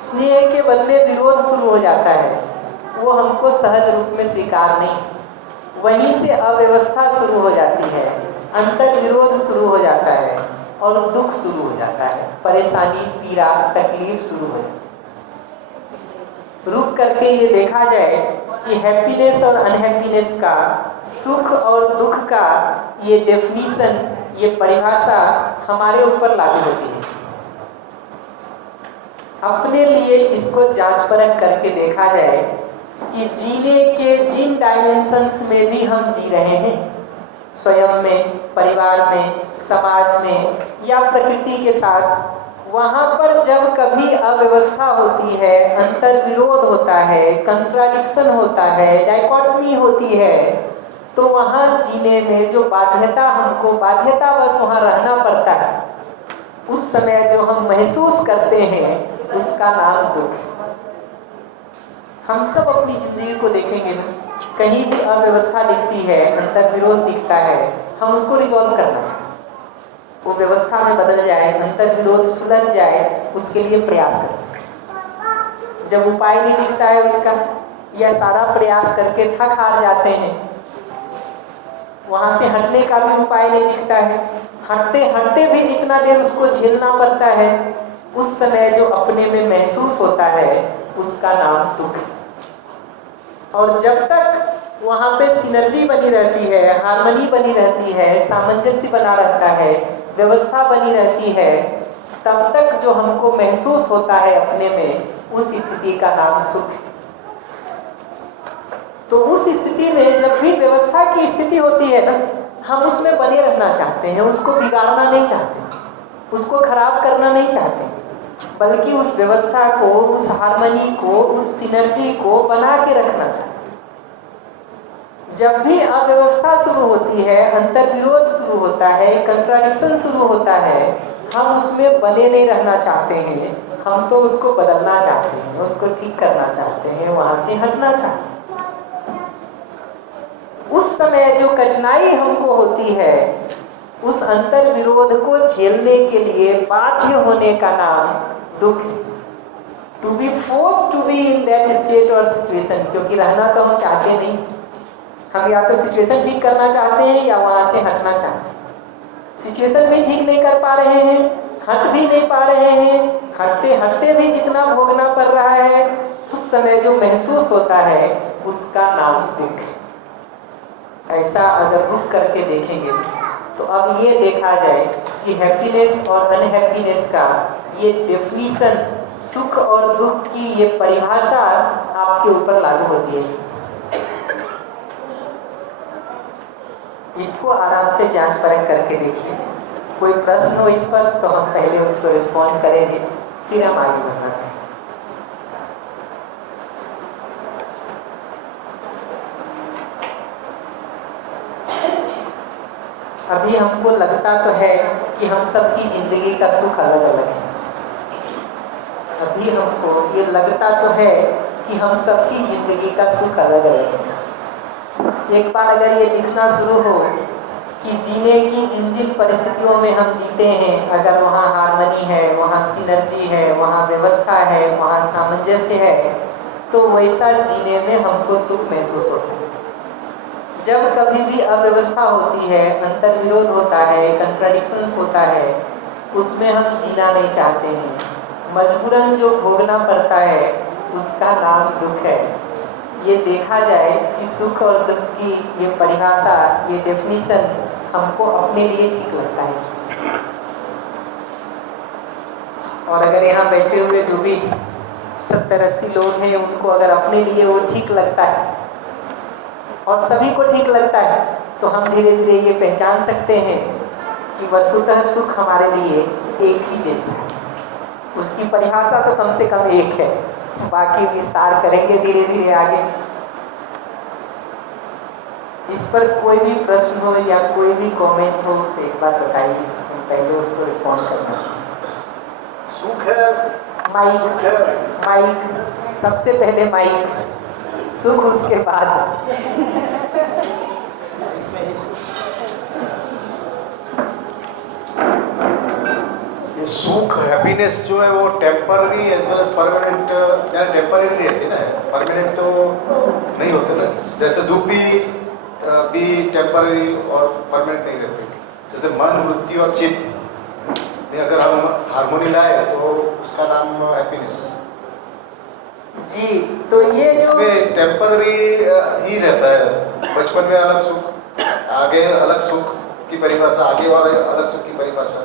स्नेह के बदले विरोध शुरू हो जाता है, वो हमको सहज रूप में स्वीकार नहीं। वहीं से अव्यवस्था शुरू हो जाती है, अंतर विरोध शुरू हो जाता है और दुख शुरू हो जाता है, परेशानी, पीड़ा, तकलीफ शुरू हो जाती है। रुक करके ये देखा जाए कि हैप्पीनेस और अनहैप्पीनेस का, सुख और दुख का ये डेफिनेशन, ये परिभाषा हमारे ऊपर लागू होती है। अपने लिए इसको जांच परख करके देखा जाए कि जीने के जिन डायमेंशंस में भी हम जी रहे हैं, स्वयं में, परिवार में, समाज में या प्रकृति के साथ, वहां पर जब कभी अव्यवस्था होती है, अंतर विरोध होता है, कंट्राडिक्शन होता है, डाइकोटमी होती है, तो वहां जीने में जो बाध्यता, हमको बाध्यतावश वहां रहना पड़ता है, उस समय जो हम महसूस करते हैं उसका नाम दुख है। हम सब अपनी जिंदगी को देखेंगे ना, कहीं भी अव्यवस्था दिखती है, अंतर विरोध दिखता है, हम उसको रिजॉल्व करना चाहिए, वो व्यवस्था में बदल जाए, अंतर विरोध सुलझ जाए, उसके लिए प्रयास करें। जब उपाय नहीं दिखता है उसका, या सारा प्रयास करके थक हार जाते हैं, वहां से हटने का भी उपाय नहीं दिखता है, हटते हटते भी जितना देर उसको झेलना पड़ता है, उस समय जो अपने में महसूस होता है उसका नाम दुख है। और जब तक वहां पे सिनर्जी बनी रहती है, हार्मनी बनी रहती है, सामंजस्य बना रहता है, व्यवस्था बनी रहती है, तब तक जो हमको महसूस होता है अपने में, उस स्थिति का नाम सुख है। तो उस स्थिति में जब भी व्यवस्था की स्थिति होती है ना, हम उसमें बने रहना चाहते हैं, उसको बिगाड़ना नहीं चाहते, उसको खराब करना नहीं चाहते, बल्कि उस व्यवस्था को, उस हार्मनी को, उस सिनर्जी को बना के रखना चाहते हैं। जब भी अव्यवस्था शुरू होती है, अंतर विरोध शुरू होता है, कंट्राडिक्शन शुरू होता है, हम उसमें बने नहीं रहना चाहते हैं, हम तो उसको बदलना चाहते हैं, उसको ठीक करना चाहते हैं, वहां से हटना चाहते हैं। उस समय जो कठिनाई हमको होती है, उस अंतर विरोध को झेलने के लिए बाध्य होने का नाम दुख है। To be force to be in that state और सिचुएशन, क्योंकि रहना तो हम चाहते नहीं, हम या तो सिचुएशन ठीक करना चाहते हैं या वहां से हटना चाहते हैं। सिचुएशन भी ठीक नहीं कर पा रहे हैं, हट भी नहीं पा रहे हैं, हटते हटते भी जितना भोगना पड़ रहा है, उस समय जो महसूस होता है उसका नाम दुख है। ऐसा अगर रुक करके देखेंगे तो अब ये देखा जाए कि हैप्पीनेस और अनहैप्पीनेस का ये डेफिनेशन, सुख और दुख की ये परिभाषा आपके ऊपर लागू होती है। इसको आराम से जांच परख करके देखिए। कोई प्रश्न हो इस पर तो हम पहले उसको रिस्पॉन्ड करेंगे, फिर हम आगे बढ़ना चाहेंगे। अभी हमको लगता तो है कि हम सबकी जिंदगी का सुख अलग अलग है। अभी हमको ये लगता तो है कि हम सबकी जिंदगी का सुख अलग अलग है। एक बार अगर ये दिखना शुरू हो कि जीने की जिन जिन परिस्थितियों में हम जीते हैं, अगर वहाँ हार्मनी है, वहाँ सिनर्जी है, वहाँ व्यवस्था है, वहाँ सामंजस्य है, तो वैसा जीने में हमको सुख महसूस होता है। जब कभी भी अव्यवस्था होती है, अंतर विरोध होता है, कंट्राडिक्शंस होता है, उसमें हम जीना नहीं चाहते हैं, मजबूरन जो भोगना पड़ता है उसका नाम दुख है। ये देखा जाए कि सुख और दुख की ये परिभाषा, ये डेफिनेशन हमको अपने लिए ठीक लगता है। और अगर यहाँ बैठे हुए जो भी 70-80 लोग हैं, उनको अगर अपने लिए वो ठीक लगता है और सभी को ठीक लगता है, तो हम धीरे धीरे ये पहचान सकते हैं कि वस्तुतः सुख हमारे लिए एक ही जैसा है। उसकी परिभाषा तो कम से कम एक है, बाकी विस्तार करेंगे धीरे धीरे आगे। इस पर कोई भी प्रश्न हो या कोई भी कमेंट हो तो एक बार बताइए, हम पहले उसको रिस्पॉन्ड करना चाहिए। सुख है, माइक सबसे पहले माइक, सुख उसके बाद। ये सुख, हैप्पीनेस जो है वो temporary as well as permanent, यानी टेम्पररी रहती है ना, परमानेंट तो नहीं होते ना। जैसे दुख भी टेम्पररी और परमानेंट नहीं रहते। जैसे मन, वृत्ति और चित्त में अगर हम हार्मोनी लाए तो उसका नाम हैप्पीनेस जी। तो ये इसमें टेम्पररी ही रहता है। बचपन में अलग सुख, आगे अलग सुख की परिभाषा, आगे और अलग सुख की परिभाषा,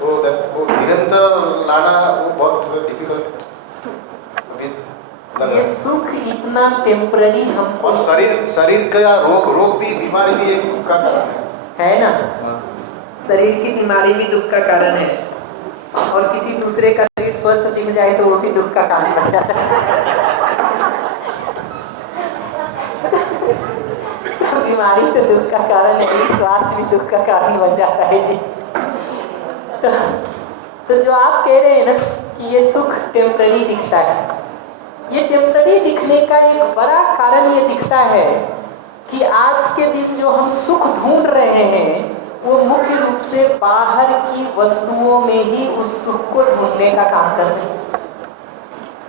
तो वो निरंतर लाना वो बहुत डिफिकल्ट। ये सुख इतना टेम्पररी हमको, और शरीर का रोग भी, बीमारी भी एक दुख का कारण है ना। शरीर की बीमारी भी दुख का कारण है। और किसी दूसरे का शरीर स्वस्थ दिख जाए तो वो भी दुख का कारण बन जाता है। बीमारी तो दुख का कारण है, स्वास्थ्य भी दुख का कारण बन जाता है जी। तो जो आप कह रहे हैं ना कि ये सुख टेम्पररी दिखता है, ये टेम्पररी दिखने का एक बड़ा कारण ये दिखता है कि आज के दिन जो हम सुख ढूंढ रहे हैं वो मुख्य रूप से बाहर की वस्तुओं में ही उस सुख को ढूंढने का काम करते हैं।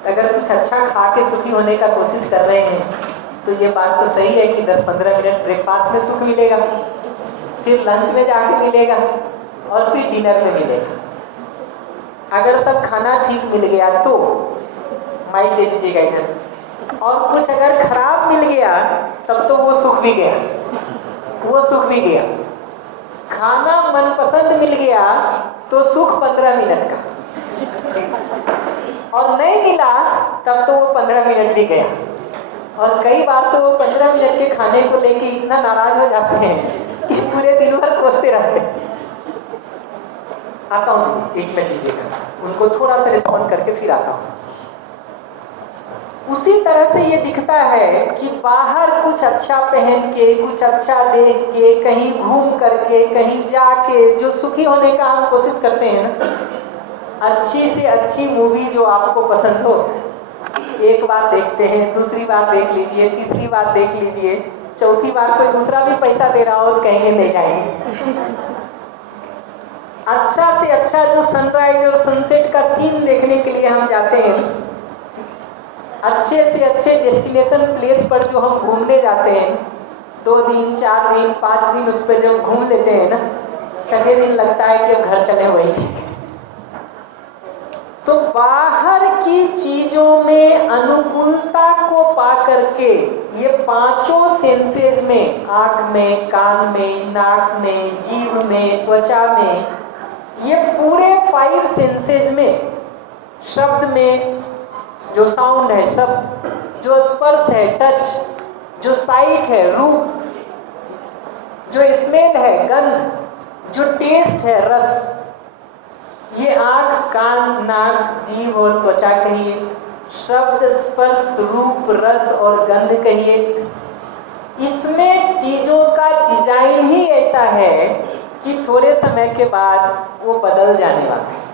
अगर कुछ अच्छा खा के सुखी होने का कोशिश कर रहे हैं तो ये बात तो सही है कि 10-15 मिनट ब्रेकफास्ट में सुख मिलेगा, फिर लंच में जाके मिलेगा और फिर डिनर में मिलेगा। अगर सब खाना ठीक मिल गया तो माइक दे दीजिएगा इधर, और कुछ अगर खराब मिल गया तब तो वो सुख भी गया, वो सुख भी गया। खाना मनपसंद मिल गया तो सुख 15 मिनट का, और नहीं मिला तब तो वो 15 मिनट भी गया। और कई बार तो वो 15 मिनट के खाने को लेके इतना नाराज हो जाते हैं कि पूरे दिन भर कोसते रहते हैं। आता हूँ, एक मिनट लीजिएगा, उनको थोड़ा सा रिस्पॉन्ड करके फिर आता हूँ। उसी तरह से ये दिखता है कि बाहर कुछ अच्छा पहन के, कुछ अच्छा देख के, कहीं घूम करके, कहीं जाके जो सुखी होने का हम कोशिश करते हैं ना, अच्छी से अच्छी मूवी जो आपको पसंद हो, एक बार देखते हैं, दूसरी बार देख लीजिए, तीसरी बार देख लीजिए, चौथी बार कोई दूसरा भी पैसा दे रहा हो तो कहेंगे ले जाएंगे। अच्छा से अच्छा जो सनराइज और सनसेट का सीन देखने के लिए हम जाते हैं, अच्छे से अच्छे डेस्टिनेशन प्लेस पर जो हम घूमने जाते हैं, 2 दिन 4 दिन 5 दिन उस पर जब घूम लेते हैं ना, 6वें दिन लगता है कि अब घर चले वही ठीक है। तो बाहर की चीजों में अनुकूलता को पा करके ये 5 सेंसेस में, आँख में, कान में, नाक में, जीभ में, त्वचा में, ये पूरे 5 सेंसेस में, शब्द में जो साउंड है, शब्द, जो स्पर्श है, टच, जो साइट है, रूप, जो स्मेल है, गंध, जो टेस्ट है, रस, ये आँख, कान, नाक, जीभ और त्वचा कहिए, शब्द, स्पर्श, रूप, रस और गंध कहिए, इसमें चीजों का डिजाइन ही ऐसा है कि थोड़े समय के बाद वो बदल जाने वाला है।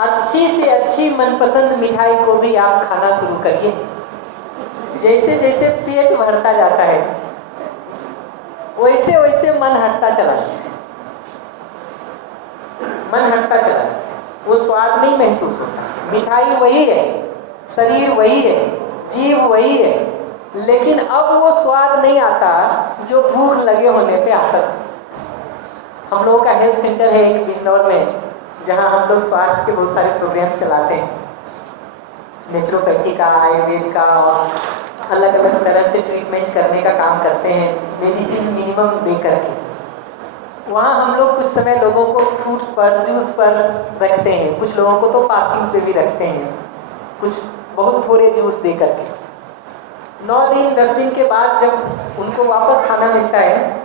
अच्छी से अच्छी मनपसंद मिठाई को भी आप खाना शुरू करिए, जैसे जैसे पेट भरता जाता है वैसे वैसे मन हटता चला जाता है, मन हटता चला, वो स्वाद नहीं महसूस होता। मिठाई वही है, शरीर वही है, जीभ वही है, लेकिन अब वो स्वाद नहीं आता जो भूख लगे होने पे आता। हम लोगों का हेल्थ सेंटर है एक बिजनौर में, जहाँ हम लोग स्वास्थ्य के बहुत सारे प्रोग्राम चलाते हैं, नेचुरोपैथी का, आयुर्वेद का, और अलग अलग तरह से ट्रीटमेंट करने का काम करते हैं, मेडिसिन मिनिमम दे करके। वहाँ हम लोग कुछ समय लोगों को फ्रूट्स पर, जूस पर रखते हैं, कुछ लोगों को तो फास्टिंग पे भी रखते हैं, कुछ बहुत थोड़े जूस दे करके। 9 दिन 10 दिन के बाद जब उनको वापस खाना मिलता है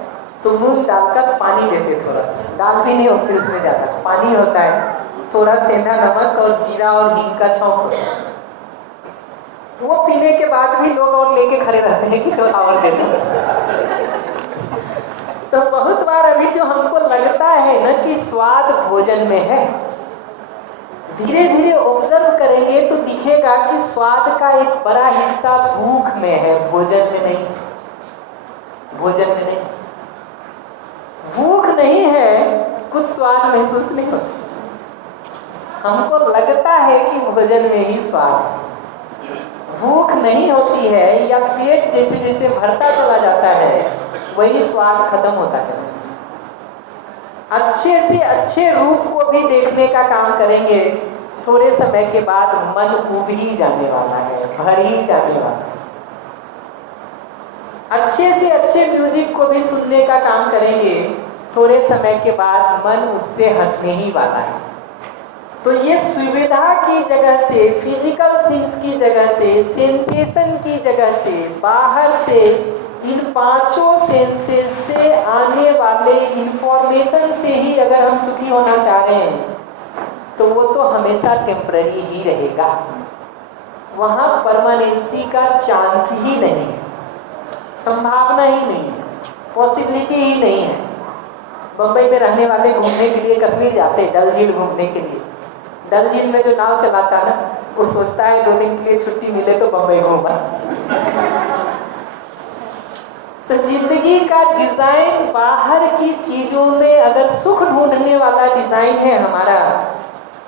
तो मूंग डालकर पानी देते, थोड़ा सा, दाल भी नहीं होती उसमें, ज़्यादा पानी होता है, थोड़ा सेंधा नमक और जीरा और हींग का छौंक होता है। वो पीने के बाद भी लोग और लेके खड़े रहते हैं कि थोड़ा और दे दो। तो बहुत बार अभी जो हमको लगता है ना कि स्वाद भोजन में है, धीरे धीरे ऑब्जर्व करेंगे तो दिखेगा कि स्वाद का एक बड़ा हिस्सा भूख में है, भोजन में नहीं। भोजन में नहीं, भूख नहीं है, कुछ स्वाद महसूस नहीं होता। हमको लगता है कि भोजन में ही स्वाद है, भूख नहीं होती है, या पेट जैसे जैसे भरता चला जाता है वही स्वाद खत्म होता चला। अच्छे से अच्छे रूप को भी देखने का काम करेंगे, थोड़े समय के बाद मन उब ही जाने वाला है, भर ही जाने वाला है। अच्छे से अच्छे म्यूजिक को भी सुनने का काम करेंगे, थोड़े समय के बाद मन उससे हटने ही वाला है। तो ये सुविधा की जगह से, फिजिकल थिंग्स की जगह से, सेंसेशन की जगह से, बाहर से, इन 5 सेंसेस से आने वाले इंफॉर्मेशन से ही अगर हम सुखी होना चाह रहे हैं तो वो तो हमेशा टेम्पररी ही रहेगा, वहाँ परमानेंसी का चांस ही नहीं है, संभावना ही नहीं है, पॉसिबिलिटी ही नहीं है। बम्बई में रहने वाले घूमने के लिए कश्मीर जाते हैं, डल झील घूमने के लिए। डल झील में जो नाव चलाता है ना, वो सोचता है 2 दिन के लिए छुट्टी मिले तो बम्बई घूमा। तो जिंदगी का डिजाइन बाहर की चीजों में अगर सुख ढूंढने वाला डिजाइन है हमारा,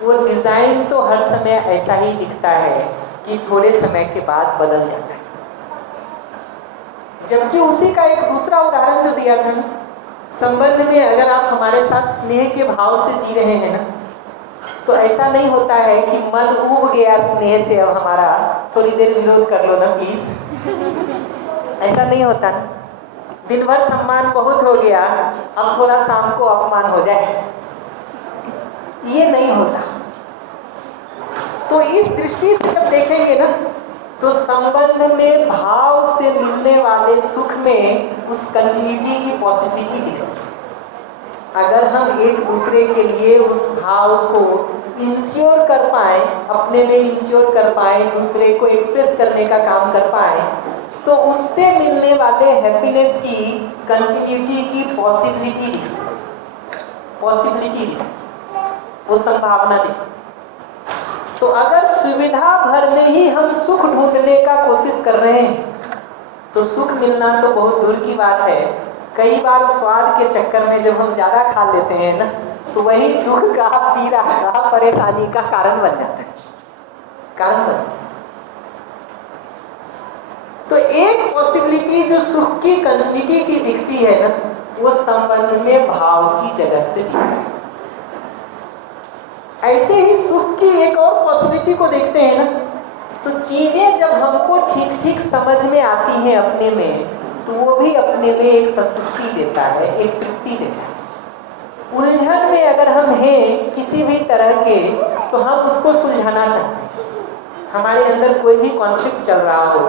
वो डिजाइन तो हर समय ऐसा ही दिखता है कि थोड़े समय के बाद बदल जाता है। जबकि उसी का एक दूसरा उदाहरण जो दिया था, संबंध में अगर आप हमारे साथ स्नेह के भाव से जी रहे हैं ना, तो ऐसा नहीं होता है कि मन उब गया स्नेह से, अब हमारा थोड़ी देर विरोध कर लो ना प्लीज। ऐसा नहीं होता ना, दिन भर सम्मान बहुत हो गया, अब थोड़ा शाम को अपमान हो जाए, ये नहीं होता। तो इस दृष्टि से जब देखेंगे ना, तो संबंध में भाव से मिलने वाले सुख में उस कंटिन्यूटी की पॉसिबिलिटी दिखती है। अगर हम एक दूसरे के लिए उस भाव को इंश्योर कर पाए, अपने में इंश्योर कर पाए, दूसरे को एक्सप्रेस करने का काम कर पाए, तो उससे मिलने वाले हैप्पीनेस की कंटिन्यूटी की पॉसिबिलिटी वो संभावना दी। तो अगर सुविधा भर में ही हम सुख ढूंढने का कोशिश कर रहे हैं, तो सुख मिलना तो बहुत दूर की बात है। कई बार स्वाद के चक्कर में जब हम ज़्यादा खा लेते हैं ना, तो वही दुख का, पीड़ा का, परेशानी का कारण बन जाता है, कारण बन। तो एक पॉसिबिलिटी जो सुख की कंटिन्यूटी की दिखती है ना, वो संबंध में भाव की जगह से दिखती है। ऐसे ही सुख की एक और पॉसिबिलिटी को देखते हैं ना, तो चीजें जब हमको ठीक ठीक समझ में आती हैं अपने में, तो वो भी अपने में एक संतुष्टि देता है, एक तृप्ति देता है। उलझन में अगर हम हैं किसी भी तरह के, तो हम उसको सुलझाना चाहते हैं। हमारे अंदर कोई भी कॉन्फ्लिक्ट चल रहा हो,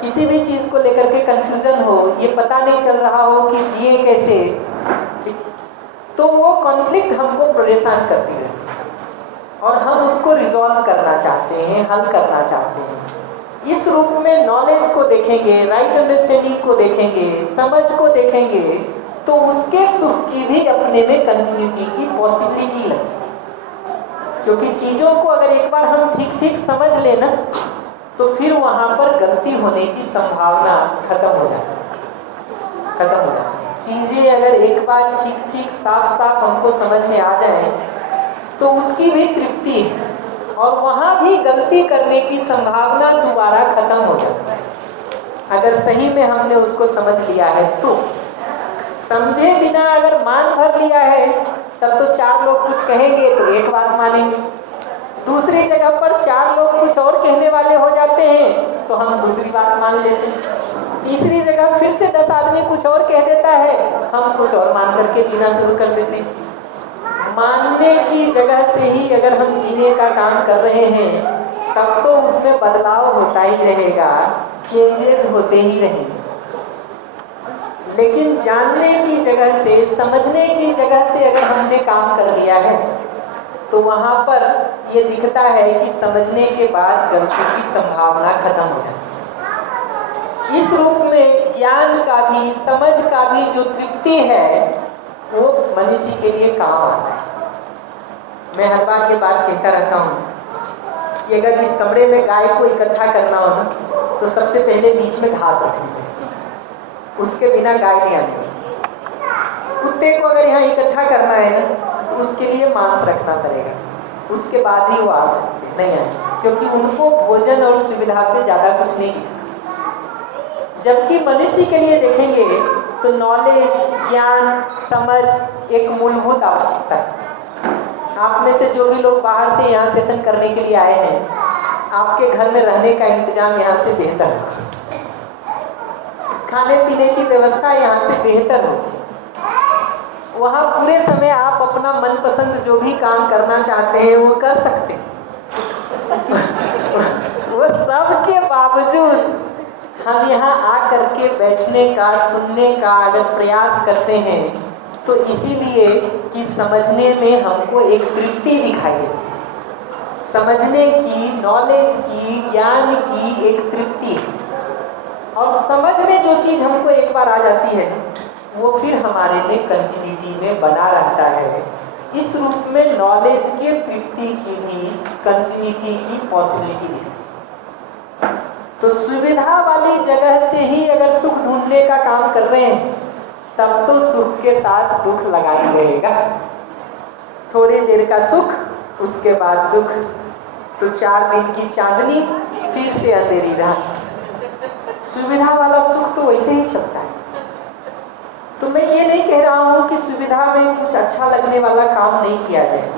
किसी भी चीज को लेकर के कंफ्यूजन हो, ये पता नहीं चल रहा हो कि जिए कैसे, तो वो कॉन्फ्लिक्ट हमको परेशान करती है और हम उसको रिजॉल्व करना चाहते हैं, हल करना चाहते हैं। इस रूप में नॉलेज को देखेंगे, राइट अंडरस्टैंडिंग को देखेंगे, समझ को देखेंगे, तो उसके सुख की भी अपने में कंटिन्यूटी की पॉसिबिलिटी लगती है। क्योंकि चीज़ों को अगर एक बार हम ठीक ठीक समझ लेना, तो फिर वहाँ पर गलती होने की संभावना खत्म हो जाती है। चीज़ें अगर एक बार ठीक ठीक साफ साफ हमको समझ में आ जाए, तो उसकी भी तृप्ति है और वहाँ भी गलती करने की संभावना दोबारा खत्म हो जाती है। अगर सही में हमने उसको समझ लिया है, तो समझे बिना अगर मान भर लिया है, तब तो 4 लोग कुछ कहेंगे तो एक बात मानेंगे, दूसरी जगह पर 4 लोग कुछ और कहने वाले हो जाते हैं तो हम दूसरी बात मान लेते हैं, तीसरी जगह फिर से 10 आदमी कुछ और कह देता है, हम कुछ और मान करके जीना शुरू कर देते हैं। मानने की जगह से ही अगर हम जीने का काम कर रहे हैं, तब तो उसमें बदलाव होता ही रहेगा, चेंजेस होते ही रहेंगे। लेकिन जानने की जगह से, समझने की जगह से अगर हमने काम कर लिया है, तो वहाँ पर ये दिखता है कि समझने के बाद गलती की संभावना खत्म हो जाती है। इस रूप में ज्ञान का भी, समझ का भी जो तृप्ति है, वो मनुष्य के लिए काम आता है। मैं हर बार ये बात कहता रहता हूँ कि अगर इस कमरे में गाय को इकट्ठा करना हो ना, तो सबसे पहले बीच में घास रखनी है, उसके बिना गाय नहीं आती। कुत्ते को अगर यहाँ इकट्ठा करना है ना, तो उसके लिए मांस रखना पड़ेगा, उसके बाद ही वो आ सकते, नहीं आए, क्योंकि उनको भोजन और सुविधा से ज़्यादा कुछ नहीं दिखता। जबकि मनुष्य के लिए देखेंगे तो नॉलेज, ज्ञान, समझ एक मूलभूत आवश्यकता है। आप में से जो भी लोग बाहर से यहाँ सेशन करने के लिए आए हैं, आपके घर में रहने का इंतजाम यहाँ से बेहतर है, खाने पीने की व्यवस्था यहाँ से बेहतर होगी। वहाँ पूरे समय आप अपना मनपसंद जो भी काम करना चाहते हैं वो कर सकते हैं। वो सब के बावजूद हम यहाँ आ करके बैठने का, सुनने का अगर प्रयास करते हैं, तो इसीलिए कि समझने में हमको एक तृप्ति दिखाई देती है, समझने की, नॉलेज की, ज्ञान की एक तृप्ति है। और समझ में जो चीज़ हमको एक बार आ जाती है वो फिर हमारे में कंटिन्यूटी में बना रहता है। इस रूप में नॉलेज के तृप्ति की भी कंटिन्यूटी की पॉसिबिलिटी दिखती है। तो सुविधा वाली जगह से ही अगर सुख ढूंढने का काम कर रहे हैं तब तो सुख के साथ दुख लगा ही रहेगा। थोड़ी देर का सुख, उसके बाद दुख, तो 4 दिन की चांदनी, फिर से अंधेरी रात। सुविधा वाला सुख तो वैसे ही चलता है। तो मैं ये नहीं कह रहा हूँ कि सुविधा में कुछ अच्छा लगने वाला काम नहीं किया जाए।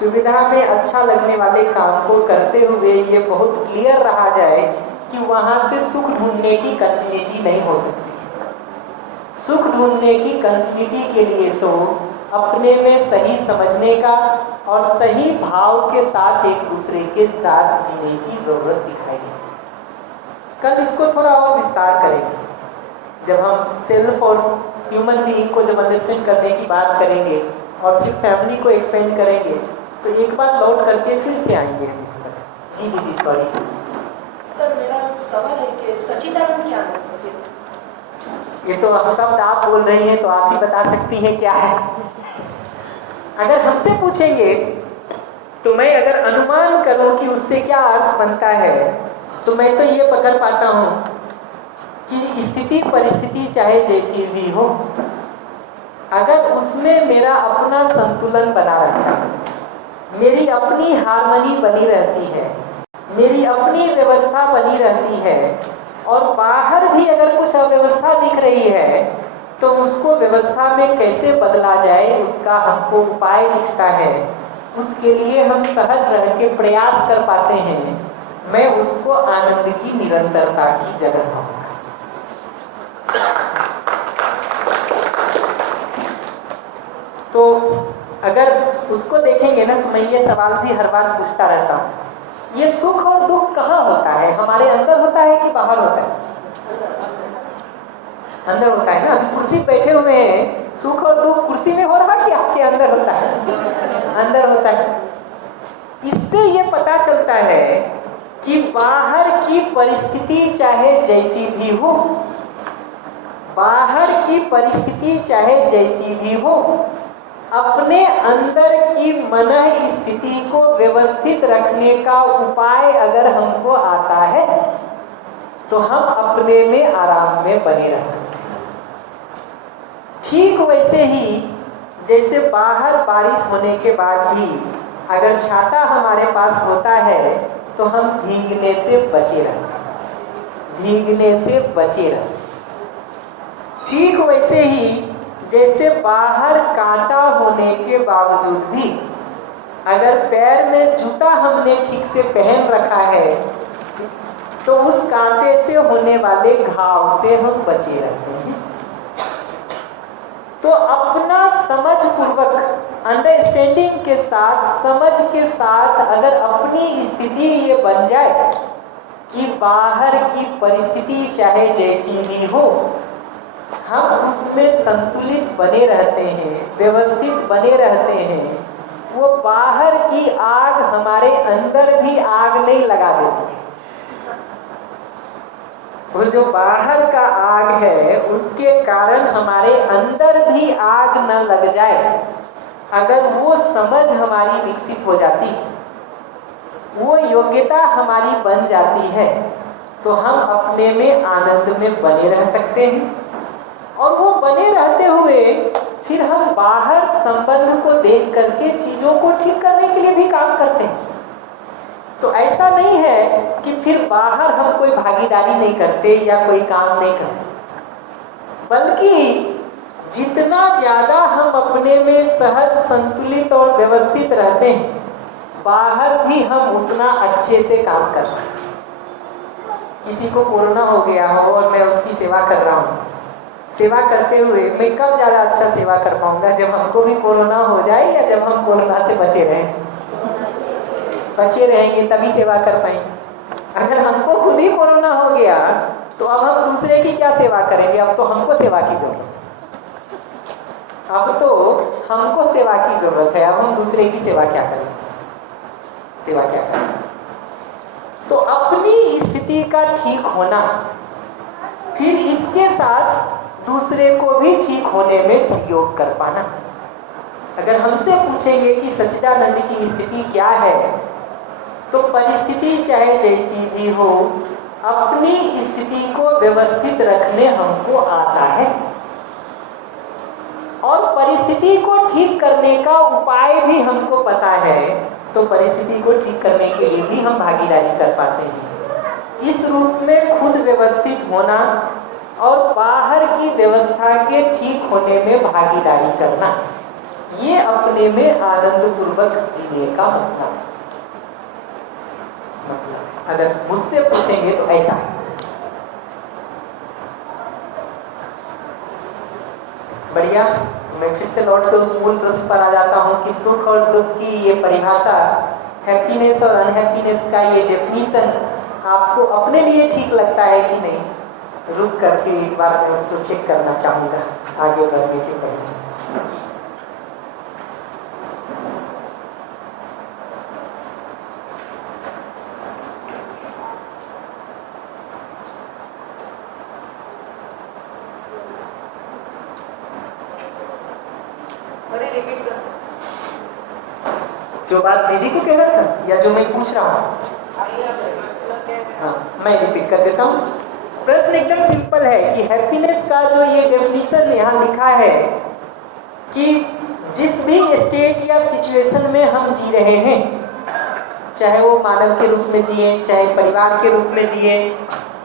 सुविधा में अच्छा लगने वाले काम को करते हुए ये बहुत क्लियर रहा जाए कि वहाँ से सुख ढूंढने की कंटिन्यूटी नहीं हो सकती। सुख ढूंढने की कंटिन्यूटी के लिए तो अपने में सही समझने का और सही भाव के साथ एक दूसरे के साथ जीने की जरूरत दिखाई देती है। कल इसको थोड़ा और विस्तार करेंगे जब हम सेल्फ और ह्यूमन बीइंग को जब अंडरस्टैंड करने की बात करेंगे और फिर फैमिली को एक्सपेंड करेंगे, तो एक बार लौट करके फिर से आएंगे हम इस पर। जी दीदी सॉरी। सर मेरा सवाल है कि सच्चिदानंद क्या है? तो फिर ये तो शब्द आप बोल रही हैं तो आप ही बता सकती हैं क्या है। अगर हमसे पूछेंगे तो मैं अगर अनुमान करूं कि उससे क्या अर्थ बनता है तो मैं तो ये पकड़ पाता हूं कि स्थिति परिस्थिति चाहे जैसी भी हो, अगर उसमें मेरा अपना संतुलन बना रहता है, मेरी अपनी हार्मनी बनी रहती है, मेरी अपनी व्यवस्था बनी रहती है, और बाहर भी अगर कुछ अव्यवस्था दिख रही है तो उसको व्यवस्था में कैसे बदला जाए उसका हमको उपाय दिखता है। उसके लिए हम सहज रह के प्रयास कर पाते हैं। मैं उसको आनंद की निरंतरता की जगह कहूँगा। तो अगर उसको देखेंगे ना तो मैं ये सवाल भी हर बार पूछता रहता हूँ, ये सुख और दुख कहाँ होता है? हमारे अंदर होता है कि बाहर होता है? अंदर होता है ना। कुर्सी बैठे हुए हैं, सुख और दुख कुर्सी में हो रहा कि आपके अंदर होता है? अंदर होता है। इससे ये पता चलता है कि बाहर की परिस्थिति चाहे जैसी भी हो, बाहर की परिस्थिति चाहे जैसी भी हो, अपने अंदर की मन स्थिति को व्यवस्थित रखने का उपाय अगर हमको आता है तो हम अपने में आराम में बने रह सकते हैं। ठीक वैसे ही जैसे बाहर बारिश होने के बाद भी अगर छाता हमारे पास होता है तो हम भीगने से बचे रहते, भीगने से बचे रहते। ठीक वैसे ही जैसे बाहर कांटा होने के बावजूद भी अगर पैर में जूता हमने ठीक से पहन रखा है तो उस कांटे से होने वाले घाव से हम बचे रहते हैं। तो अपना समझ पूर्वक, अंडरस्टैंडिंग के साथ, समझ के साथ अगर अपनी स्थिति ये बन जाए कि बाहर की परिस्थिति चाहे जैसी भी हो, हम उसमें संतुलित बने रहते हैं, व्यवस्थित बने रहते हैं, वो बाहर की आग हमारे अंदर भी आग नहीं लगा देती। वो जो बाहर का आग है उसके कारण हमारे अंदर भी आग न लग जाए, अगर वो समझ हमारी विकसित हो जाती, वो योग्यता हमारी बन जाती है, तो हम अपने में आनंद में बने रह सकते हैं। और वो बने रहते हुए फिर हम बाहर संबंध को देख करके चीज़ों को ठीक करने के लिए भी काम करते हैं। तो ऐसा नहीं है कि फिर बाहर हम कोई भागीदारी नहीं करते या कोई काम नहीं करते, बल्कि जितना ज़्यादा हम अपने में सहज, संतुलित और व्यवस्थित रहते हैं, बाहर भी हम उतना अच्छे से काम करते हैं। किसी को कोरोना हो गया हो और मैं उसकी सेवा कर रहा हूँ, सेवा करते हुए मैं कब ज़्यादा अच्छा सेवा कर पाऊंगा? जब हमको भी कोरोना हो जाए या जब हम कोरोना से बचे रहें? बचे रहेंगे तभी सेवा कर पाएंगे। अगर हमको खुद ही कोरोना हो गया तो अब हम दूसरे की क्या सेवा करेंगे? अब तो हमको सेवा की जरूरत। अब तो हमको सेवा की जरूरत है, अब हम दूसरे की सेवा क्या करें, सेवा क्या करें। तो अपनी स्थिति का ठीक होना, फिर इसके साथ दूसरे को भी ठीक होने में सहयोग कर पाना। अगर हमसे पूछेंगे कि सच्चिदानंद की स्थिति क्या है, तो परिस्थिति चाहे जैसी भी हो, अपनी स्थिति को व्यवस्थित रखने हमको आता है और परिस्थिति को ठीक करने का उपाय भी हमको पता है, तो परिस्थिति को ठीक करने के लिए भी हम भागीदारी कर पाते हैं। इस रूप में खुद व्यवस्थित होना और बाहर की व्यवस्था के ठीक होने में भागीदारी करना, ये अपने में आनंद पूर्वक जीने का मतलब। अगर मुझसे पूछेंगे तो ऐसा है। बढ़िया, मैं फिर से लौट के उस मूल प्रश्न पर आ जाता हूँ कि सुख और दुख की ये परिभाषा, हैप्पीनेस और अनहैप्पीनेस का ये डेफिनेशन आपको अपने लिए ठीक लगता है कि नहीं? रुक करके एक बार मैं उसको चेक करना चाहूँगा आगे बढ़ने के पहले। जो बात दीदी को कह रहा था या जो मैं पूछ रहा हूँ, हाँ मैं रिपीट कर देता हूँ। प्रश्न एकदम सिंपल है कि हैप्पीनेस का जो ये डेफिनेशन यहाँ लिखा है कि जिस भी स्टेट या सिचुएशन में हम जी रहे हैं, चाहे वो मानव के रूप में जिए, चाहे परिवार के रूप में जिए,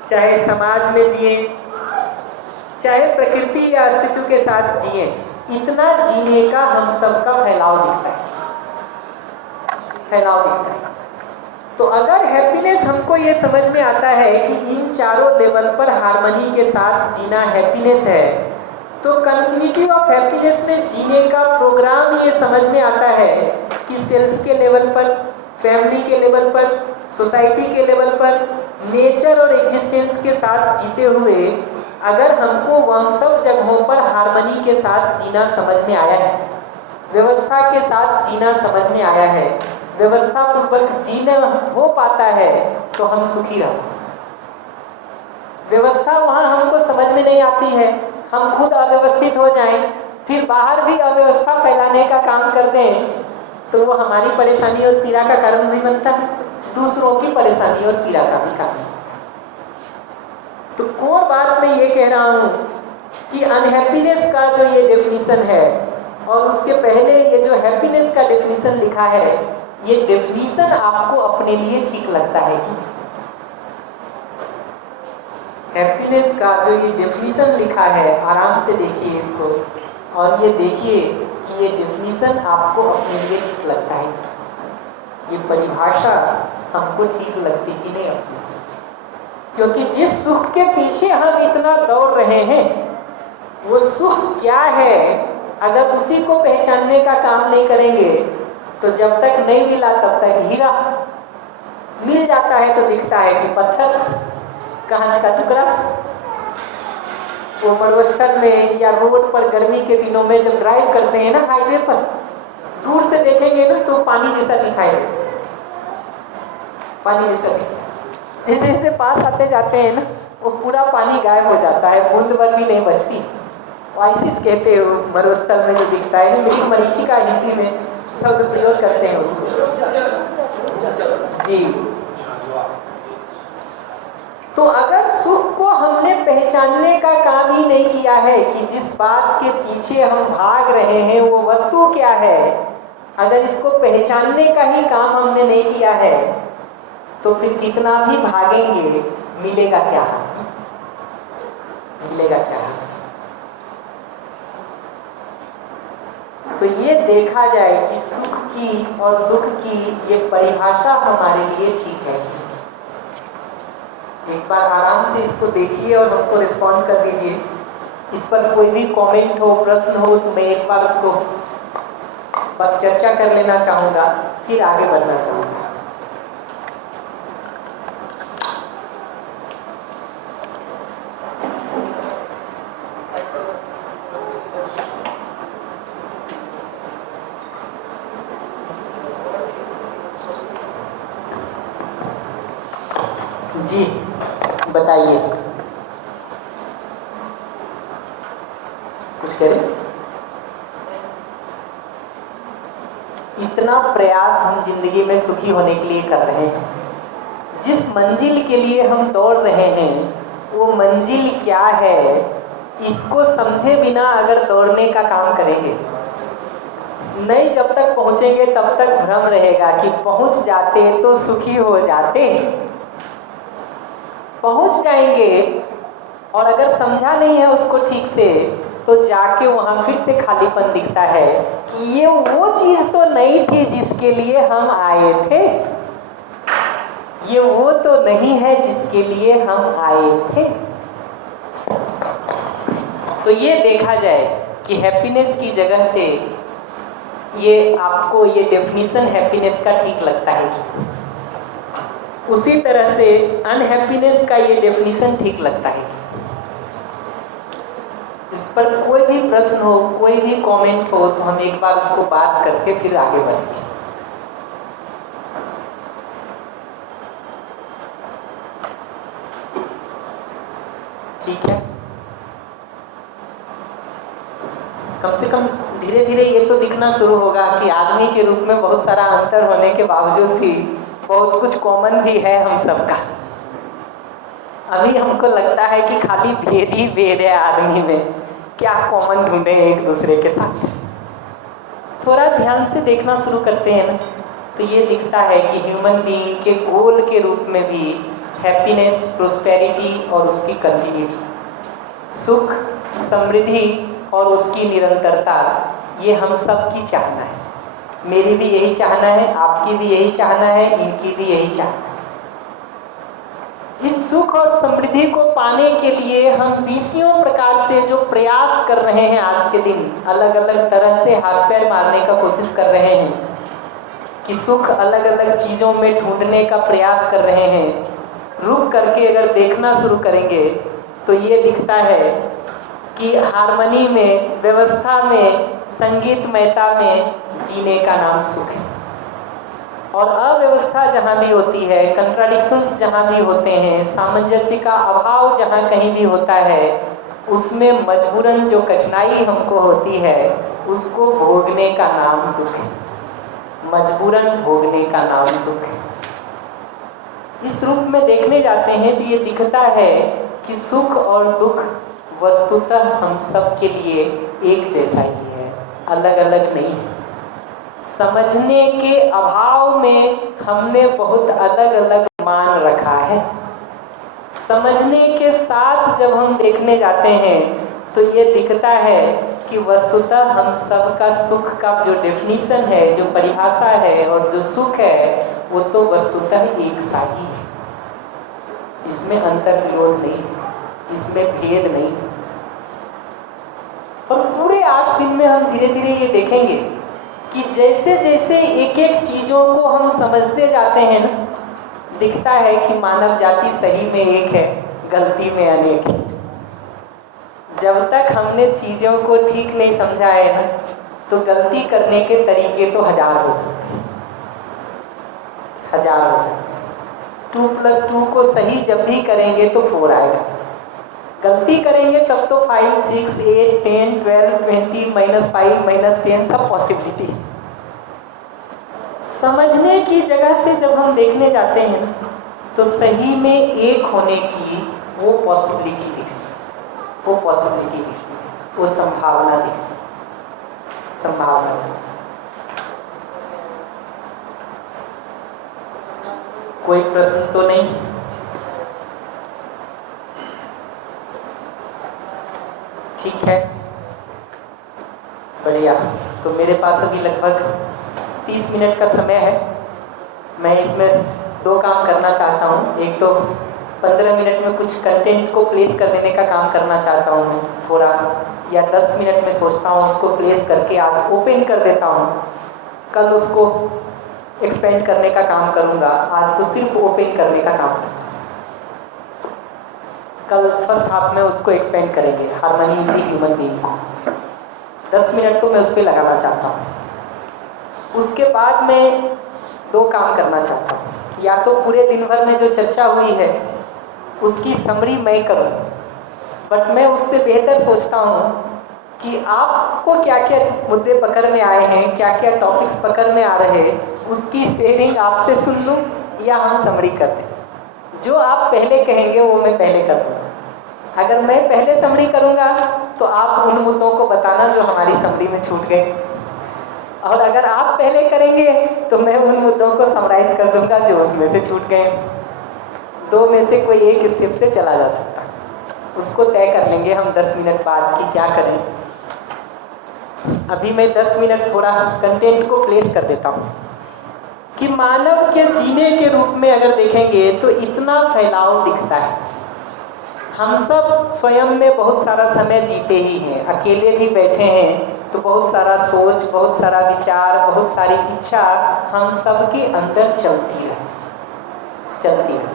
चाहे समाज में जिए, चाहे प्रकृति या अस्तित्व के साथ जिए, इतना जीने का हम सबका फैलाव दिखता है, फैलाव दिखता है। तो अगर हैप्पीनेस हमको ये समझ में आता है कि इन चारों लेवल पर हार्मनी के साथ जीना हैप्पीनेस है, तो कंटिन्यूटी ऑफ हैप्पीनेस में जीने का प्रोग्राम ये समझ में आता है कि सेल्फ के लेवल पर, फैमिली के लेवल पर, सोसाइटी के लेवल पर, नेचर और एग्जिस्टेंस के साथ जीते हुए अगर हमको वह सब जगहों पर हार्मनी के साथ जीना समझ में आया है, व्यवस्था के साथ जीना समझ में आया है, व्यवस्था पूर्वक जीना हो पाता है, तो हम सुखी रहते। व्यवस्था वहाँ हमको समझ में नहीं आती है, हम खुद अव्यवस्थित हो जाएं, फिर बाहर भी अव्यवस्था फैलाने का काम कर दें, तो वो हमारी परेशानी और पीड़ा का कारण नहीं बनता है, दूसरों की परेशानी और पीड़ा का भी कारण। तो कोर बात मैं ये कह रहा हूँ कि अनहैप्पीनेस का जो ये डेफिनेशन है और उसके पहले ये जो हैप्पीनेस का डेफिनेशन लिखा है, ये डेफिनेशन आपको अपने लिए ठीक लगता है कि हैप्पीनेस का जो ये डेफिनेशन लिखा है, आराम से देखिए इसको और ये देखिए कि ये डेफिनेशन आपको अपने लिए ठीक लगता है, ये परिभाषा हमको ठीक लगती कि नहीं अपनी। क्योंकि जिस सुख के पीछे हम इतना दौड़ रहे हैं, वो सुख क्या है, अगर उसी को पहचानने का काम नहीं करेंगे तो जब तक नहीं मिला तब तक हीरा, मिल जाता है तो दिखता है कि पत्थर, कांच का टुकड़ा। वो मरुस्थल में या रोड पर गर्मी के दिनों में जब ड्राइव करते हैं ना हाईवे पर, दूर से देखेंगे ना तो पानी जैसा दिखाई देता, पानी जैसा दिखाई। जैसे जैसे पास आते जाते हैं ना, वो पूरा पानी गायब हो जाता है, बूंद भर भी नहीं बचती। वाइसिस कहते हो मरुस्थल में जो दिखता है ना, मेरी मरीचिका हिंदी में शब्द प्रयोग करते हैं उसको जी। तो अगर सुख को हमने पहचानने का काम ही नहीं किया है कि जिस बात के पीछे हम भाग रहे हैं वो वस्तु क्या है, अगर इसको पहचानने का ही काम हमने नहीं किया है, तो फिर कितना भी भागेंगे मिलेगा क्या, मिलेगा क्या। तो ये देखा जाए कि सुख की और दुख की ये परिभाषा हमारे लिए ठीक है। एक बार आराम से इसको देखिए और हमको रिस्पॉन्ड कर दीजिए। इस पर कोई भी कमेंट हो, प्रश्न हो, तो मैं एक बार उसको पर चर्चा कर लेना चाहूँगा, फिर आगे बढ़ना चाहूँगा। जी बताइए, कुछ कह रहे? इतना प्रयास हम जिंदगी में सुखी होने के लिए कर रहे हैं, जिस मंजिल के लिए हम दौड़ रहे हैं वो मंजिल क्या है, इसको समझे बिना अगर दौड़ने का काम करेंगे नहीं, जब तक पहुंचेंगे तब तक भ्रम रहेगा कि पहुंच जाते तो सुखी हो जाते। पहुंच जाएंगे और अगर समझा नहीं है उसको ठीक से तो जाके वहां फिर से खालीपन दिखता है कि ये वो चीज तो नहीं थी जिसके लिए हम आए थे, ये वो तो नहीं है जिसके लिए हम आए थे। तो ये देखा जाए कि हैप्पीनेस की जगह से ये आपको ये डेफिनेशन हैप्पीनेस का ठीक लगता है कि उसी तरह से अनहैप्पीनेस का ये डेफिनेशन ठीक लगता है। इस पर कोई भी प्रश्न हो, कोई भी कमेंट हो तो हम एक बार उसको बात करके फिर आगे बढ़ेंगे। ठीक है, कम से कम धीरे धीरे ये तो दिखना शुरू होगा कि आदमी के रूप में बहुत सारा अंतर होने के बावजूद भी बहुत कुछ कॉमन भी है हम सबका। अभी हमको लगता है कि खाली भेद ही भेद है आदमी में, क्या कॉमन ढूंढे एक दूसरे के साथ। थोड़ा ध्यान से देखना शुरू करते हैं ना तो ये दिखता है कि ह्यूमन बीइंग के गोल के रूप में भी हैप्पीनेस, प्रोस्पेरिटी और उसकी कंटिन्यूटी, सुख, समृद्धि और उसकी निरंतरता, ये हम सब की चाहना है। मेरी भी यही चाहना है, आपकी भी यही चाहना है, इनकी भी यही चाहना है। इस सुख और समृद्धि को पाने के लिए हम बीसियों प्रकार से जो प्रयास कर रहे हैं आज के दिन, अलग अलग तरह से हाथ पैर मारने का कोशिश कर रहे हैं कि सुख अलग अलग चीज़ों में ढूंढने का प्रयास कर रहे हैं। रुक करके अगर देखना शुरू करेंगे तो ये दिखता है कि हार्मनी में, व्यवस्था में, संगीतमयता में जीने का नाम सुख है। और अव्यवस्था जहाँ भी होती है, कंट्राडिक्शंस जहाँ भी होते हैं, सामंजस्य का अभाव जहाँ कहीं भी होता है, उसमें मजबूरन जो कठिनाई हमको होती है उसको भोगने का नाम दुख है। मजबूरन भोगने का नाम दुख है। इस रूप में देखने जाते हैं तो ये दिखता है कि सुख और दुख वस्तुतः हम सब के लिए एक जैसा ही है, अलग अलग नहीं है। समझने के अभाव में हमने बहुत अलग अलग मान रखा है। समझने के साथ जब हम देखने जाते हैं तो ये दिखता है कि वस्तुतः हम सब का सुख का जो डेफिनेशन है, जो परिभाषा है और जो सुख है वो तो वस्तुतः एक सा ही है। इसमें अंतर विरोध नहीं, इसमें भेद नहीं। और पूरे 8 दिन में हम धीरे धीरे ये देखेंगे कि जैसे जैसे एक एक चीज़ों को हम समझते जाते हैं ना, दिखता है कि मानव जाति सही में एक है, गलती में अनेक है। जब तक हमने चीज़ों को ठीक नहीं समझा है ना तो गलती करने के तरीके तो 1000 हो सकते हैं, 1000 हो सकते हैं। 2+2 को सही जब भी करेंगे तो 4 आएगा, गलती करेंगे तब तो 5, 6, 8, 10, 12, 20, -5, -10 सब पॉसिबिलिटी। समझने की जगह से जब हम देखने जाते हैं तो सही में एक होने की वो पॉसिबिलिटी दिखती है, वो पॉसिबिलिटी दिखती है, वो संभावना दिखती है, संभावना दिखती है। कोई प्रश्न तो नहीं? ठीक है, बढ़िया। तो मेरे पास अभी लगभग 30 मिनट का समय है। मैं इसमें 2 काम करना चाहता हूँ। एक तो 15 मिनट में कुछ कंटेंट को प्लेस कर देने का काम करना चाहता हूँ मैं थोड़ा, या 10 मिनट में सोचता हूँ उसको प्लेस करके आज ओपन कर देता हूँ। कल उसको एक्सपेंड करने का काम करूँगा, आज तो सिर्फ ओपन करने का काम। कल फर्स्ट हाफ में उसको एक्सपेंड करेंगे, harmony in the human being को। 10 मिनट तो मैं उस पर लगाना चाहता हूँ। उसके बाद मैं 2 काम करना चाहता हूँ। या तो पूरे दिन भर में जो चर्चा हुई है उसकी समरी मैं करूं, बट मैं उससे बेहतर सोचता हूं कि आपको क्या क्या मुद्दे पकड़ में आए हैं, क्या क्या टॉपिक्स पकड़ में आ रहे हैं, उसकी शेयरिंग आपसे सुन लूं या हम समरी कर दें। जो आप पहले कहेंगे वो मैं पहले कर दूँगा। अगर मैं पहले समरी करूँगा तो आप उन मुद्दों को बताना जो हमारी समरी में छूट गए, और अगर आप पहले करेंगे तो मैं उन मुद्दों को समराइज कर दूँगा जो उसमें से छूट गए। दो में से कोई एक स्टेप से चला जा सकता, उसको तय कर लेंगे हम 10 मिनट बाद कि क्या करें। अभी मैं 10 मिनट थोड़ा कंटेंट को प्लेस कर देता हूँ कि मानव के जीने के रूप में अगर देखेंगे तो इतना फैलाव दिखता है। हम सब स्वयं में बहुत सारा समय जीते ही हैं, अकेले भी बैठे हैं तो बहुत सारा सोच, बहुत सारा विचार, बहुत सारी इच्छा हम सबके अंदर चलती है।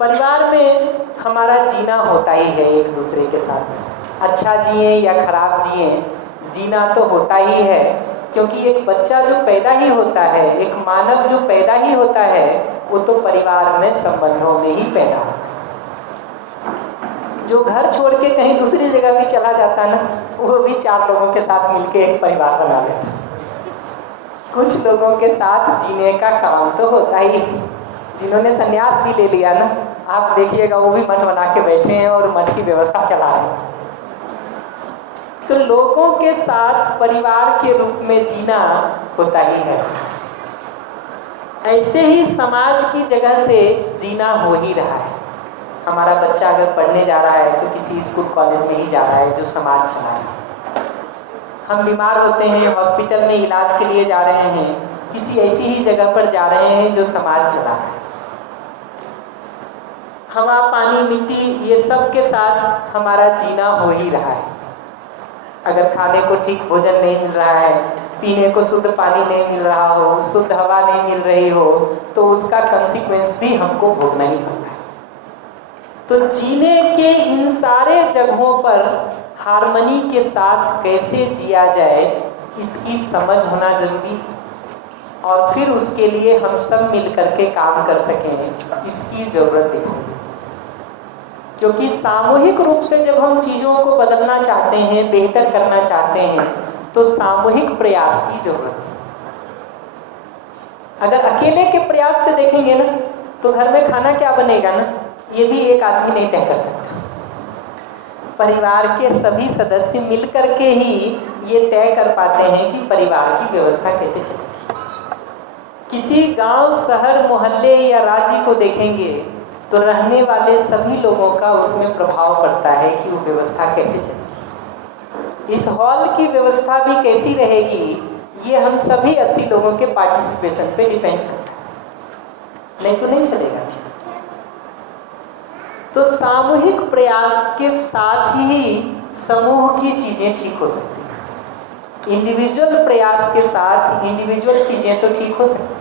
परिवार में हमारा जीना होता ही है एक दूसरे के साथ, अच्छा जिए या खराब जिए, जीना तो होता ही है। क्योंकि एक बच्चा जो पैदा ही होता है, एक मानव जो पैदा ही होता है, वो तो परिवार में संबंधों में ही पैदा होता है। जो घर छोड़ के कहीं दूसरी जगह भी चला जाता है ना, वो भी 4 लोगों के साथ मिलके एक परिवार बना लेता है। कुछ लोगों के साथ जीने का काम तो होता ही है। जिन्होंने संन्यास भी ले लिया ना, आप देखिएगा वो भी मठ बना के बैठे हैं और मठ की व्यवस्था चला रहे हैं। तो लोगों के साथ परिवार के रूप में जीना होता ही है। ऐसे ही समाज की जगह से जीना हो ही रहा है। हमारा बच्चा अगर पढ़ने जा रहा है तो किसी स्कूल कॉलेज में ही जा रहा है जो समाज चला है। हम बीमार होते हैं, हॉस्पिटल में इलाज के लिए जा रहे हैं, किसी ऐसी ही जगह पर जा रहे हैं जो समाज चला है। हवा, पानी, मिट्टी, ये सब के साथ हमारा जीना हो ही रहा है। अगर खाने को ठीक भोजन नहीं मिल रहा है, पीने को शुद्ध पानी नहीं मिल रहा हो, शुद्ध हवा नहीं मिल रही हो, तो उसका कंसिक्वेंस भी हमको भोगना ही पड़ता है। तो जीने के इन सारे जगहों पर हार्मनी के साथ कैसे जिया जाए, इसकी समझ होना जरूरी है। और फिर उसके लिए हम सब मिल करके काम कर सकें, इसकी ज़रूरत है। क्योंकि सामूहिक रूप से जब हम चीज़ों को बदलना चाहते हैं, बेहतर करना चाहते हैं, तो सामूहिक प्रयास की जरूरत है। अगर अकेले के प्रयास से देखेंगे ना, तो घर में खाना क्या बनेगा ना, ये भी एक आदमी नहीं तय कर सकता। परिवार के सभी सदस्य मिलकर के ही ये तय कर पाते हैं कि परिवार की व्यवस्था कैसे चलेगी। किसी गांव, शहर, मोहल्ले या राज्य को देखेंगे तो रहने वाले सभी लोगों का उसमें प्रभाव पड़ता है कि वो व्यवस्था कैसे चलेगी। इस हॉल की व्यवस्था भी कैसी रहेगी, ये हम सभी 80 लोगों के पार्टिसिपेशन पे डिपेंड करता है, नहीं तो नहीं चलेगा। तो सामूहिक प्रयास के साथ ही समूह की चीजें ठीक हो सकती हैं। इंडिविजुअल प्रयास के साथ इंडिविजुअल चीजें तो ठीक हो सकती हैं,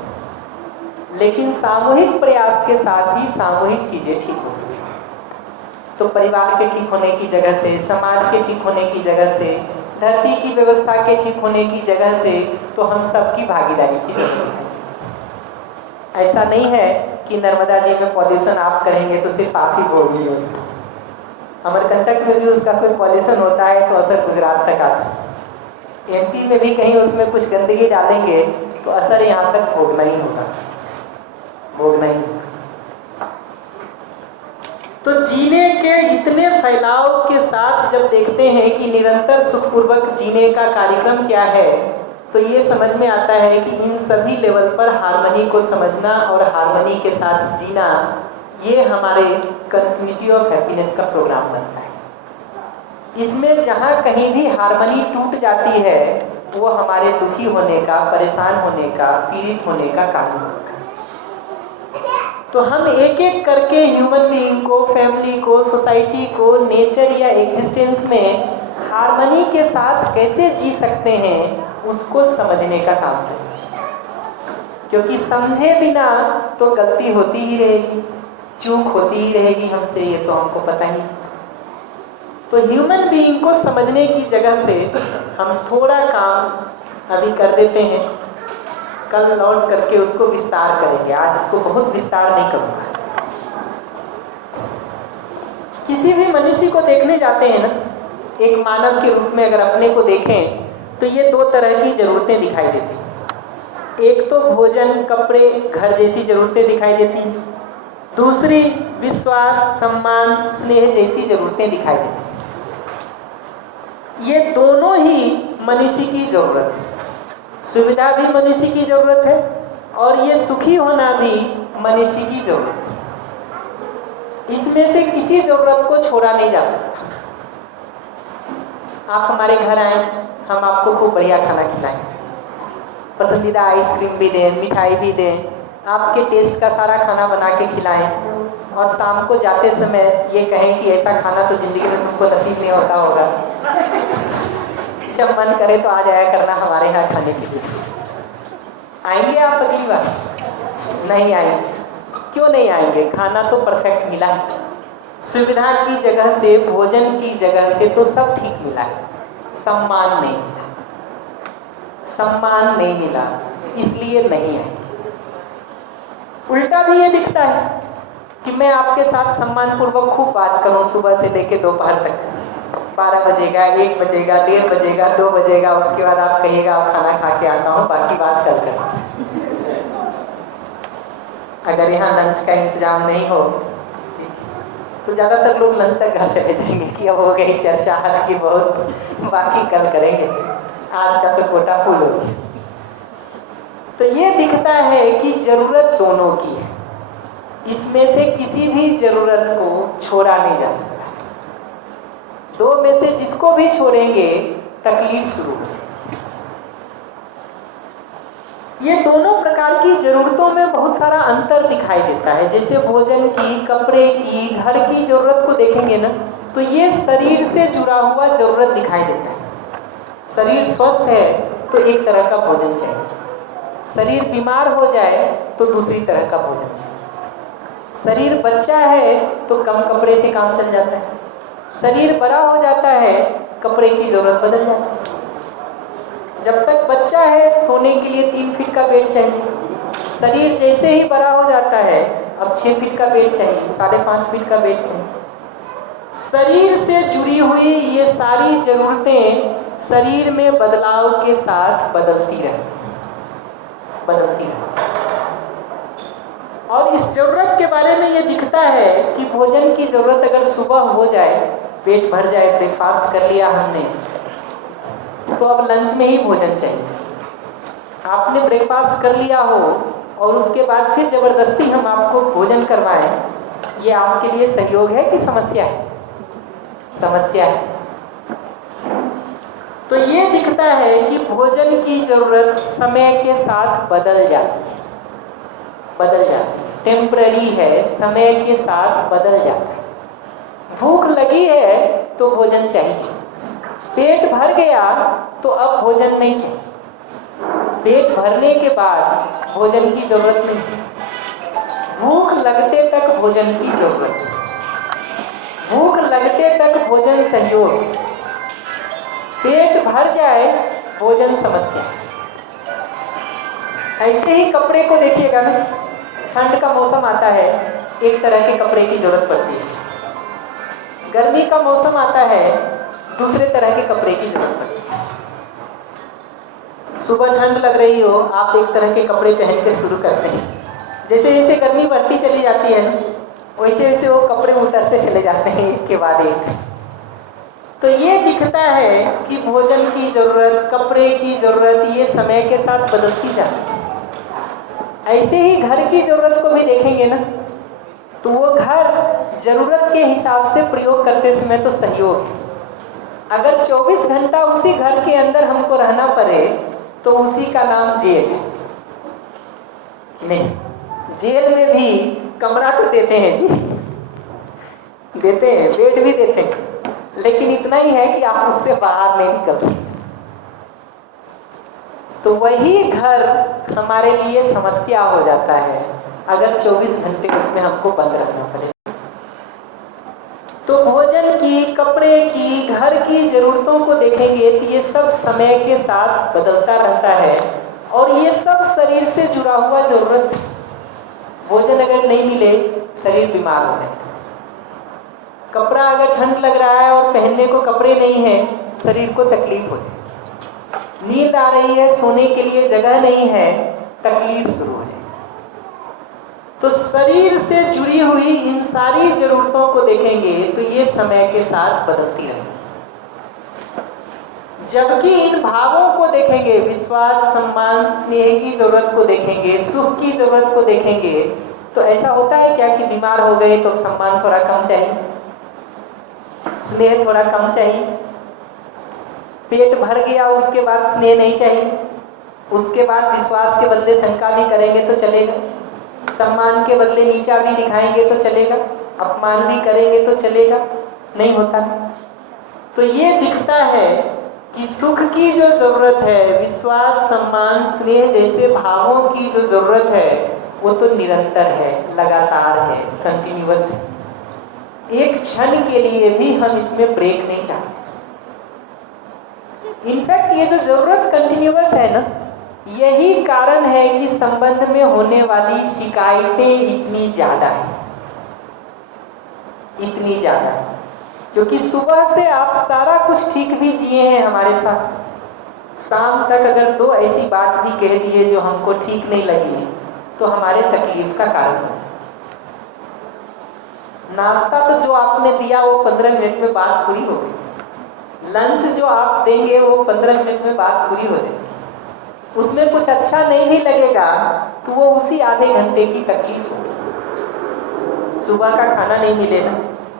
लेकिन सामूहिक प्रयास के साथ ही सामूहिक चीजें ठीक हो सकती हैं। तो परिवार के ठीक होने की जगह से, समाज के ठीक होने की जगह से, धरती की व्यवस्था के ठीक होने की जगह से, तो हम सबकी भागीदारी की जरूरत है। ऐसा नहीं है कि नर्मदा जी में पॉल्यूशन आप करेंगे तो सिर्फ आप ही भोगेंगे उसको। अमरकंटक में भी उसका कोई पॉल्यूशन होता है तो असर गुजरात तक आता है। एमपी में भी कहीं उसमें कुछ गंदगी डालेंगे तो असर यहाँ तक भोगना ही होगा, भोगना ही होगा। तो जीने के इतने फैलाव के साथ जब देखते हैं कि निरंतर सुखपूर्वक जीने का कार्यक्रम क्या है, तो ये समझ में आता है कि इन सभी लेवल पर हार्मनी को समझना और हार्मनी के साथ जीना, ये हमारे कंटिन्यूटी ऑफ हैप्पीनेस का प्रोग्राम बनता है। इसमें जहाँ कहीं भी हार्मनी टूट जाती है, वो हमारे दुखी होने का, परेशान होने का, पीड़ित होने का कारण होता है। तो हम एक एक करके ह्यूमन बीइंग को, फैमिली को, सोसाइटी को, नेचर या एग्जिस्टेंस में हार्मनी के साथ कैसे जी सकते हैं, उसको समझने का काम है। क्योंकि समझे बिना तो गलती होती ही रहेगी, चूक होती ही रहेगी हमसे, ये तो हमको पता ही। तो ह्यूमन बीइंग को समझने की जगह से हम थोड़ा काम अभी कर देते हैं, कल लौट करके उसको विस्तार करेंगे। आज इसको बहुत विस्तार नहीं करूँगा। किसी भी मनुष्य को देखने जाते हैं ना, एक मानव के रूप में अगर अपने को देखें तो ये दो तरह की ज़रूरतें दिखाई देती हैं। एक तो भोजन, कपड़े, घर जैसी ज़रूरतें दिखाई देती हैं। दूसरी विश्वास, सम्मान, स्नेह जैसी ज़रूरतें दिखाई देती हैं। ये दोनों ही मनुष्य की ज़रूरत है। सुविधा भी मनुष्य की ज़रूरत है और ये सुखी होना भी मनुष्य की ज़रूरत है। इसमें से किसी ज़रूरत को छोड़ा नहीं जा सकता। आप हमारे घर आए, हम आपको खूब बढ़िया खाना खिलाएं, पसंदीदा आइसक्रीम भी दें, मिठाई भी दें, आपके टेस्ट का सारा खाना बना के खिलाएं और शाम को जाते समय ये कहें कि ऐसा खाना तो ज़िंदगी में तुमको नसीब नहीं होता होगा, जब मन करे तो आ जाया करना हमारे यहाँ खाने के लिए। आएंगे आप अगली बार? नहीं आएंगे। क्यों नहीं आएंगे? खाना तो परफेक्ट मिला है, सुविधा की जगह से, भोजन की जगह से तो सब ठीक मिला है, सम्मान नहीं मिला, सम्मान नहीं मिला, इसलिए नहीं आए। उल्टा भी ये दिखता है कि मैं आपके साथ सम्मानपूर्वक खूब बात करूं सुबह से लेकर दोपहर तक, 12 बजेगा, 1 बजेगा, 1:30 बजेगा, 2 बजेगा, उसके बाद आप कहिएगा आप खाना खा के आता हूँ, बाकी बात कल करें। अगर यहाँ लंच का इंतजाम नहीं हो तो ज़्यादातर लोग लंच तक घर चले जाएंगे कि अब हो गई चर्चा आज की बहुत, बाकी कल करेंगे, आज का तो कोटा फुल हो गया। तो ये दिखता है कि ज़रूरत दोनों की है, इसमें से किसी भी ज़रूरत को छोड़ा नहीं जा सकता। दो में से जिसको भी छोड़ेंगे तकलीफ शुरू हो जाएगी। ये दोनों प्रकार की ज़रूरतों में बहुत सारा अंतर दिखाई देता है। जैसे भोजन की, कपड़े की, घर की ज़रूरत को देखेंगे ना, तो ये शरीर से जुड़ा हुआ ज़रूरत दिखाई देता है। शरीर स्वस्थ है तो एक तरह का भोजन चाहिए, शरीर बीमार हो जाए तो दूसरी तरह का भोजन चाहिए। शरीर बच्चा है तो कम कपड़े से काम चल जाता है, शरीर बड़ा हो जाता है कपड़े की ज़रूरत बदल जाती है। जब तक बच्चा है सोने के लिए 3 फीट का बेड चाहिए, शरीर जैसे ही बड़ा हो जाता है अब 6 फीट का बेड चाहिए, 5.5 फीट का बेड चाहिए। शरीर से जुड़ी हुई ये सारी ज़रूरतें शरीर में बदलाव के साथ बदलती रहती हैं। और इस ज़रूरत के बारे में ये दिखता है कि भोजन की ज़रूरत अगर सुबह हो जाए, पेट भर जाए, ब्रेकफास्ट कर लिया हमने, तो अब लंच में ही भोजन चाहिए। आपने ब्रेकफास्ट कर लिया हो और उसके बाद फिर ज़बरदस्ती हम आपको भोजन करवाएं, ये आपके लिए सहयोग है कि समस्या है? समस्या है। तो ये दिखता है कि भोजन की ज़रूरत समय के साथ बदल जाती है, टेम्पररी है, समय के साथ बदल जाती है। भूख लगी है तो भोजन चाहिए, पेट भर गया तो अब भोजन नहीं चाहिए, पेट भरने के बाद भोजन की ज़रूरत नहीं है, भूख लगते तक भोजन की ज़रूरत है, भूख लगते तक भोजन सहयोग, पेट भर जाए भोजन समस्या। ऐसे ही कपड़े को देखिएगा ना, ठंड का मौसम आता है एक तरह के कपड़े की ज़रूरत पड़ती है, गर्मी का मौसम आता है दूसरे तरह के कपड़े की ज़रूरत पड़ती है। सुबह ठंड लग रही हो, आप एक तरह के कपड़े पहन कर शुरू करते हैं, जैसे जैसे गर्मी बढ़ती चली जाती है वैसे वैसे वो कपड़े उतरते चले जाते हैं एक के बाद एक। तो ये दिखता है कि भोजन की ज़रूरत, कपड़े की ज़रूरत ये समय के साथ बदलती जाती है। ऐसे ही घर की ज़रूरत को भी देखेंगे ना, तो वो घर ज़रूरत के हिसाब से प्रयोग करते समय तो सहयोग है। अगर 24 घंटा उसी घर के अंदर हमको रहना पड़े तो उसी का नाम जेल है। नहीं, जेल में भी कमरा तो देते हैं जी, देते हैं, बेड भी देते हैं, लेकिन इतना ही है कि आप उससे बाहर नहीं निकल सकते। तो वही घर हमारे लिए समस्या हो जाता है अगर 24 घंटे उसमें हमको बंद रहना पड़े। तो भोजन की, कपड़े की, घर की ज़रूरतों को देखेंगे तो ये सब समय के साथ बदलता रहता है और ये सब शरीर से जुड़ा हुआ ज़रूरत है। भोजन अगर नहीं मिले शरीर बीमार हो जाएगा, कपड़ा अगर ठंड लग रहा है और पहनने को कपड़े नहीं है, शरीर को तकलीफ हो जाए। नींद आ रही है, सोने के लिए जगह नहीं है, तकलीफ शुरू हो जाए। तो शरीर से जुड़ी हुई इन सारी जरूरतों को देखेंगे तो ये समय के साथ बदलती रहेगी। जबकि इन भावों को देखेंगे, विश्वास, सम्मान, स्नेह की जरूरत को देखेंगे, सुख की जरूरत को देखेंगे, तो ऐसा होता है क्या कि बीमार हो गए तो सम्मान थोड़ा कम चाहिए, स्नेह थोड़ा कम चाहिए, पेट भर गया उसके बाद स्नेह नहीं चाहिए, उसके बाद विश्वास के बदले शंका भी करेंगे तो चलेगा, सम्मान के बदले नीचा भी दिखाएंगे तो चलेगा, अपमान भी करेंगे तो चलेगा, नहीं होता। तो ये दिखता है कि सुख की जो जरूरत है, विश्वास, सम्मान, स्नेह जैसे भावों की जो जरूरत है वो तो निरंतर है, लगातार है, कंटिन्यूअस है। एक क्षण के लिए भी हम इसमें ब्रेक नहीं चाहते। इनफैक्ट ये जो जरूरत कंटिन्यूअस है ना, यही कारण है कि संबंध में होने वाली शिकायतें इतनी ज्यादा है, इतनी ज्यादा है। क्योंकि सुबह से आप सारा कुछ ठीक भी जिए हैं हमारे साथ, शाम तक अगर दो ऐसी बात भी कह दिए जो हमको ठीक नहीं लगी तो हमारे तकलीफ का कारण हो। नाश्ता तो जो आपने दिया वो 15 मिनट में बात पूरी हो गई, लंच जो आप देंगे वो 15 मिनट में बात पूरी हो जाएगी। उसमें कुछ अच्छा नहीं भी लगेगा तो वो उसी आधे घंटे की तकलीफ होगी। सुबह का खाना नहीं मिले ना,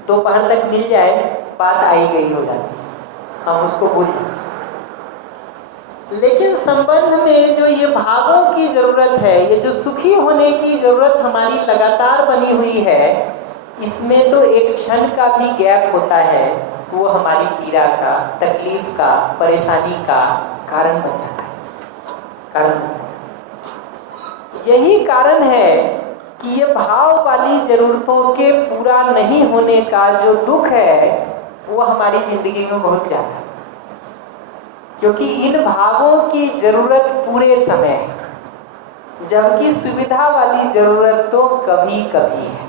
दोपहर तक मिल जाए, बात आई गई हो जाती, हम उसको भूल जाते। लेकिन संबंध में जो ये भावों की जरूरत है, ये जो सुखी होने की जरूरत हमारी लगातार बनी हुई है, इसमें तो एक क्षण का भी गैप होता है, वो हमारी पीड़ा का, तकलीफ का, परेशानी का कारण बन जाता है, कारण बन जाता है। यही कारण है कि ये भाव वाली जरूरतों के पूरा नहीं होने का जो दुख है वो हमारी जिंदगी में बहुत ज्यादा है। क्योंकि इन भावों की जरूरत पूरे समय है, जबकि सुविधा वाली जरूरत तो कभी कभी है।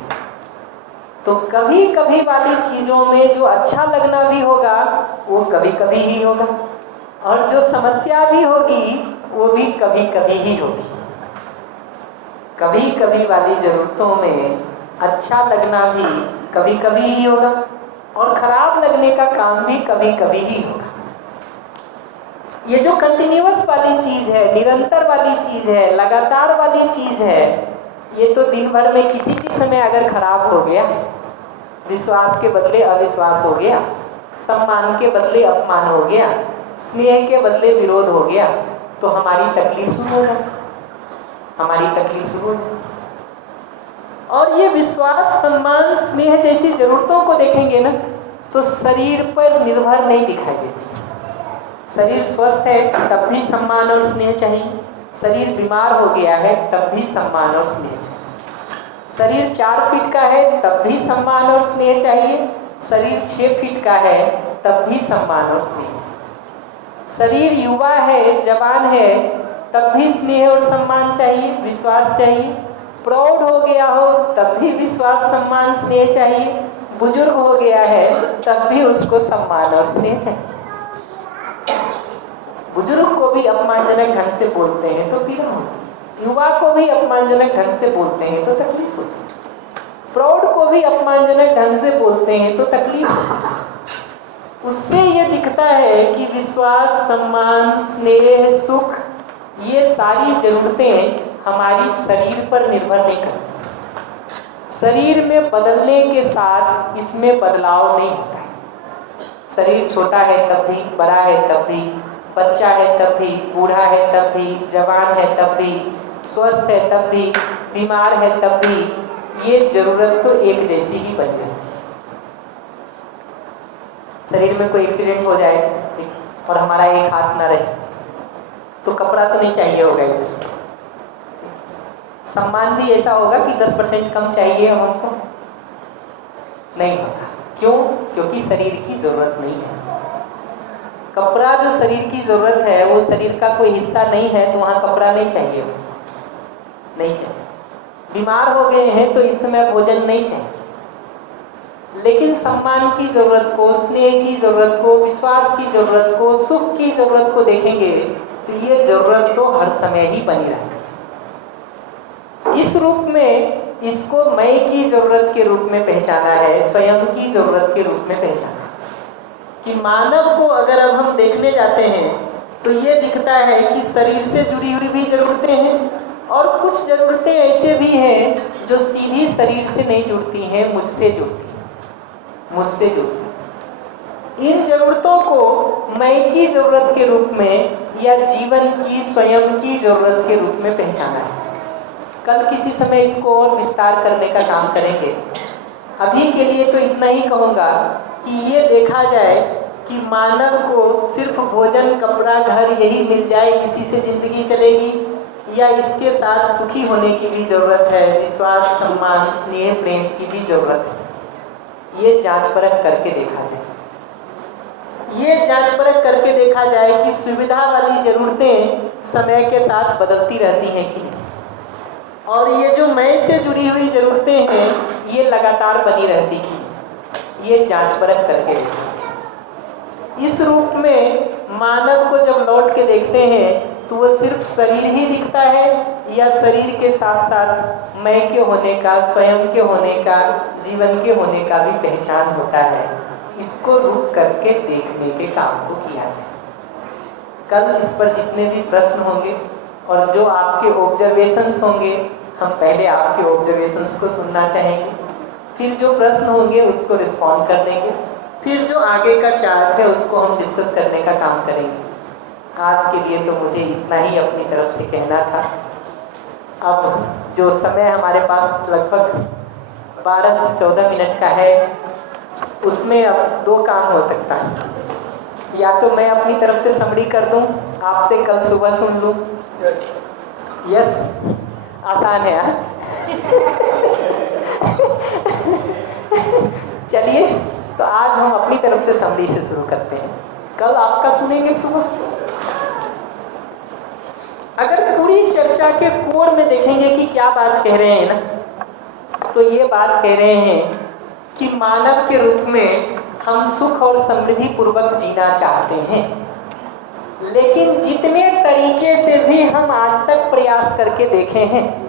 तो कभी कभी वाली चीजों में जो अच्छा लगना भी होगा वो कभी कभी ही होगा, और जो समस्या भी होगी वो भी कभी कभी ही होगी। कभी कभी वाली जरूरतों में अच्छा लगना भी कभी कभी ही होगा, और खराब लगने का काम भी कभी कभी ही होगा। ये जो कंटिन्यूअस वाली चीज है, निरंतर वाली चीज है, लगातार वाली चीज है, ये तो दिन भर में किसी भी समय अगर खराब हो गया, विश्वास के बदले अविश्वास हो गया, सम्मान के बदले अपमान हो गया, स्नेह के बदले विरोध हो गया, तो हमारी तकलीफ शुरू हो जाती, हमारी तकलीफ शुरू हो जाती। और ये विश्वास, सम्मान, स्नेह जैसी जरूरतों को देखेंगे ना तो शरीर पर निर्भर नहीं दिखाई देती। शरीर स्वस्थ है तब भी सम्मान और स्नेह चाहिए, शरीर बीमार हो गया है तब भी सम्मान और स्नेह चाहिए, शरीर 4 फीट का है तब भी सम्मान और स्नेह चाहिए, शरीर 6 फीट का है तब भी सम्मान और स्नेह चाहिए, शरीर युवा है, जवान है, तब भी स्नेह और सम्मान चाहिए, विश्वास चाहिए, प्रौढ़ हो गया हो तब भी विश्वास, सम्मान, स्नेह चाहिए, बुजुर्ग हो गया है तब भी उसको सम्मान और स्नेह चाहिए। बुजुर्ग को भी अपमानजनक ढंग से बोलते हैं तो पीड़ा होती, युवा को भी अपमानजनक ढंग से बोलते हैं तो तकलीफ होती, प्रौढ़ को भी अपमानजनक ढंग से बोलते हैं तो तकलीफ होती। उससे ये दिखता है कि विश्वास, सम्मान, स्नेह, सुख, ये सारी जरूरतें हमारी शरीर पर निर्भर नहीं करती। शरीर में बदलने के साथ इसमें बदलाव नहीं होता है। शरीर छोटा है तब भी, बड़ा है तब भी, बच्चा है तब भी, बूढ़ा है तब भी, जवान है तब भी, स्वस्थ है तब भी, बीमार है तब भी, ये जरूरत तो एक जैसी ही बन जाती है। शरीर में कोई एक्सीडेंट हो जाए और हमारा एक हाथ ना रहे तो कपड़ा तो नहीं चाहिए होगा, सम्मान भी ऐसा होगा कि 10% कम चाहिए हमको, नहीं होगा। क्यों? क्योंकि शरीर की जरूरत नहीं है। कपड़ा जो शरीर की जरूरत है वो शरीर का कोई हिस्सा नहीं है तो वहाँ कपड़ा नहीं चाहिए, नहीं चाहिए। बीमार हो गए हैं तो इस समय भोजन नहीं चाहिए, लेकिन सम्मान की जरूरत को, स्नेह की जरूरत को, विश्वास की जरूरत को, सुख की जरूरत को देखेंगे तो ये जरूरत तो हर समय ही बनी रहती है। इस रूप में इसको मैं की जरूरत के रूप में पहचाना है, स्वयं की जरूरत के रूप में पहचाना कि मानव को अगर अब हम देखने जाते हैं तो ये दिखता है कि शरीर से जुड़ी हुई भी जरूरतें हैं और कुछ जरूरतें ऐसे भी हैं जो सीधी शरीर से नहीं जुड़ती हैं, मुझसे जुड़ती हैं, मुझसे जुड़ती। इन जरूरतों को मैं की जरूरत के रूप में या जीवन की स्वयं की जरूरत के रूप में पहचाना है। कल किसी समय इसको और विस्तार करने का काम करेंगे। अभी के लिए तो इतना ही कहूँगा कि ये देखा जाए कि मानव को सिर्फ भोजन, कपड़ा, घर यही मिल जाए इसी से जिंदगी चलेगी या इसके साथ सुखी होने की भी जरूरत है, विश्वास, सम्मान, स्नेह, प्रेम की भी जरूरत है। ये जांच परख करके देखा जाए। ये जांच परख करके देखा जाए कि सुविधा वाली जरूरतें समय के साथ बदलती रहती हैं कि नहीं, और ये जो मैं से जुड़ी हुई जरूरतें हैं ये लगातार बनी रहती थी। ये जांच परख करके देखा। इस रूप में मानव को जब लौट के देखते हैं तो वो सिर्फ शरीर ही दिखता है या शरीर के साथ साथ मैं के होने का, स्वयं के होने का, जीवन के होने का भी पहचान होता है। इसको रुक करके देखने के काम को किया जाए। कल इस पर जितने भी प्रश्न होंगे और जो आपके ऑब्जर्वेशंस होंगे, हम पहले आपके ऑब्जर्वेशंस को सुनना चाहेंगे, फिर जो प्रश्न होंगे उसको रिस्पॉन्ड कर देंगे, फिर जो आगे का चार्ट है उसको हम डिस्कस करने का काम करेंगे। आज के लिए तो मुझे इतना ही अपनी तरफ से कहना था। अब जो समय हमारे पास लगभग 12 से 14 मिनट का है, उसमें अब 2 काम हो सकता है। या तो मैं अपनी तरफ से समरी कर दूं, आपसे कल सुबह सुन लूं। यस, आसान है। चलिए, तो आज हम अपनी तरफ से समरी से शुरू करते हैं, कल आपका सुनेंगे सुबह। अगर पूरी चर्चा के कोर में देखेंगे कि क्या बात कह रहे हैं ना, तो ये बात कह रहे हैं कि मानव के रूप में हम सुख और समृद्धि पूर्वक जीना चाहते हैं, लेकिन जितने तरीके से भी हम आज तक प्रयास करके देखे हैं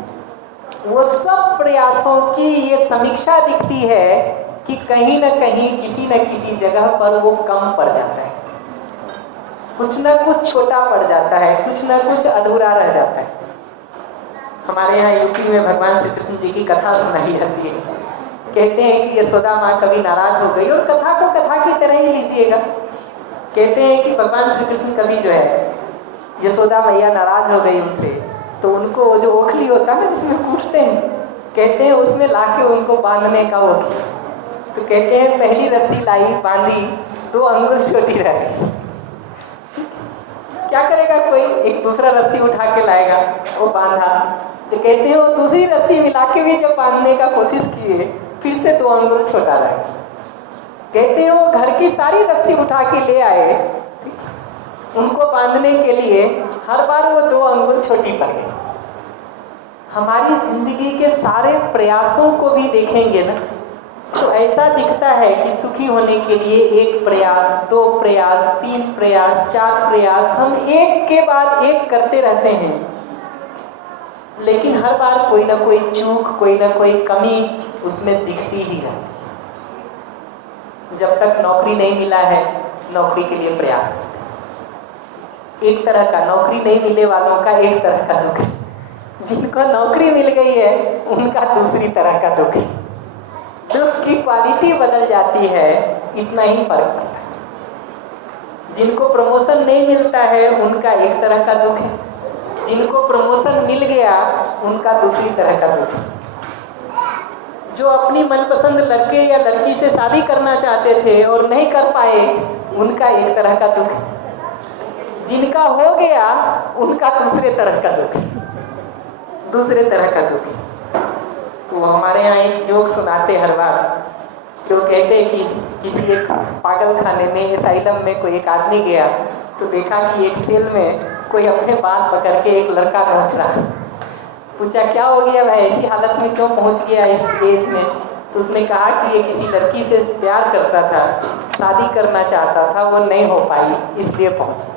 वो सब प्रयासों की ये समीक्षा दिखती है कि कहीं न कहीं किसी न किसी जगह पर वो कम पड़ जाता है, कुछ न कुछ छोटा पड़ जाता है, कुछ न कुछ अधूरा रह जाता है। हमारे यहाँ यूपी में भगवान श्री कृष्ण जी की कथा सुनाई जाती है। कहते हैं कि यशोदा माँ कभी नाराज हो गई, और कथा को कथा की तरह ही लीजिएगा। कहते हैं कि भगवान श्री कृष्ण कभी जो है यशोदा मैया नाराज हो गई उनसे, तो उनको वो जो ओखली होता है ना जिसमें पूछते हैं, कहते हैं उसमें लाके उनको बांधने का वो किया। तो कहते हैं पहली रस्सी लाई, बांधी, 2 अंगुल छोटी रह गई। क्या करेगा कोई, एक दूसरा रस्सी उठा के लाएगा, वो बांधा। तो कहते हैं वो दूसरी रस्सी मिला के भी जब बांधने का कोशिश किए, फिर से 2 अंगुल छोटा रह गया। कहते हैं वो घर की सारी रस्सी उठा के ले आए, उनको बांधने के लिए हर बार वो 2 अंगुल छोटी पड़ गई। हमारी जिंदगी के सारे प्रयासों को भी देखेंगे ना, तो ऐसा दिखता है कि सुखी होने के लिए 1 प्रयास, 2 प्रयास, 3 प्रयास, 4 प्रयास, हम एक के बाद एक करते रहते हैं, लेकिन हर बार कोई ना कोई चूक, कोई ना कोई कमी उसमें दिखती ही रहती है। जब तक नौकरी नहीं मिला है, नौकरी के लिए प्रयास करते हैं। एक तरह का नौकरी नहीं मिलने वालों का एक तरह का दुख है, जिनको नौकरी मिल गई है उनका दूसरी तरह का दुख है। दुख की क्वालिटी बदल जाती है, इतना ही फर्क पड़ता है। जिनको प्रमोशन नहीं मिलता है उनका एक तरह का दुख है, जिनको प्रमोशन मिल गया उनका दूसरी तरह का दुख है। जो अपनी मनपसंद लड़के या लड़की से शादी करना चाहते थे और नहीं कर पाए, उनका एक तरह का दुख है। जिनका हो गया उनका दूसरे तरह का दुख है, दूसरे तरह का दुख है। तो हमारे यहाँ एक जोक सुनाते हर बार, तो कहते हैं कि किसी एक पागल खाने में, एसाइलम में कोई एक आदमी गया तो देखा कि एक सेल में कोई अपने बाल पकड़ के एक लड़का नाच रहा। पूछा क्या हो गया भाई, ऐसी हालत में क्यों पहुंच गया इस एज में? तो उसने कहा कि ये किसी लड़की से प्यार करता था, शादी करना चाहता था, वो नहीं हो पाई इसलिए पहुंचा।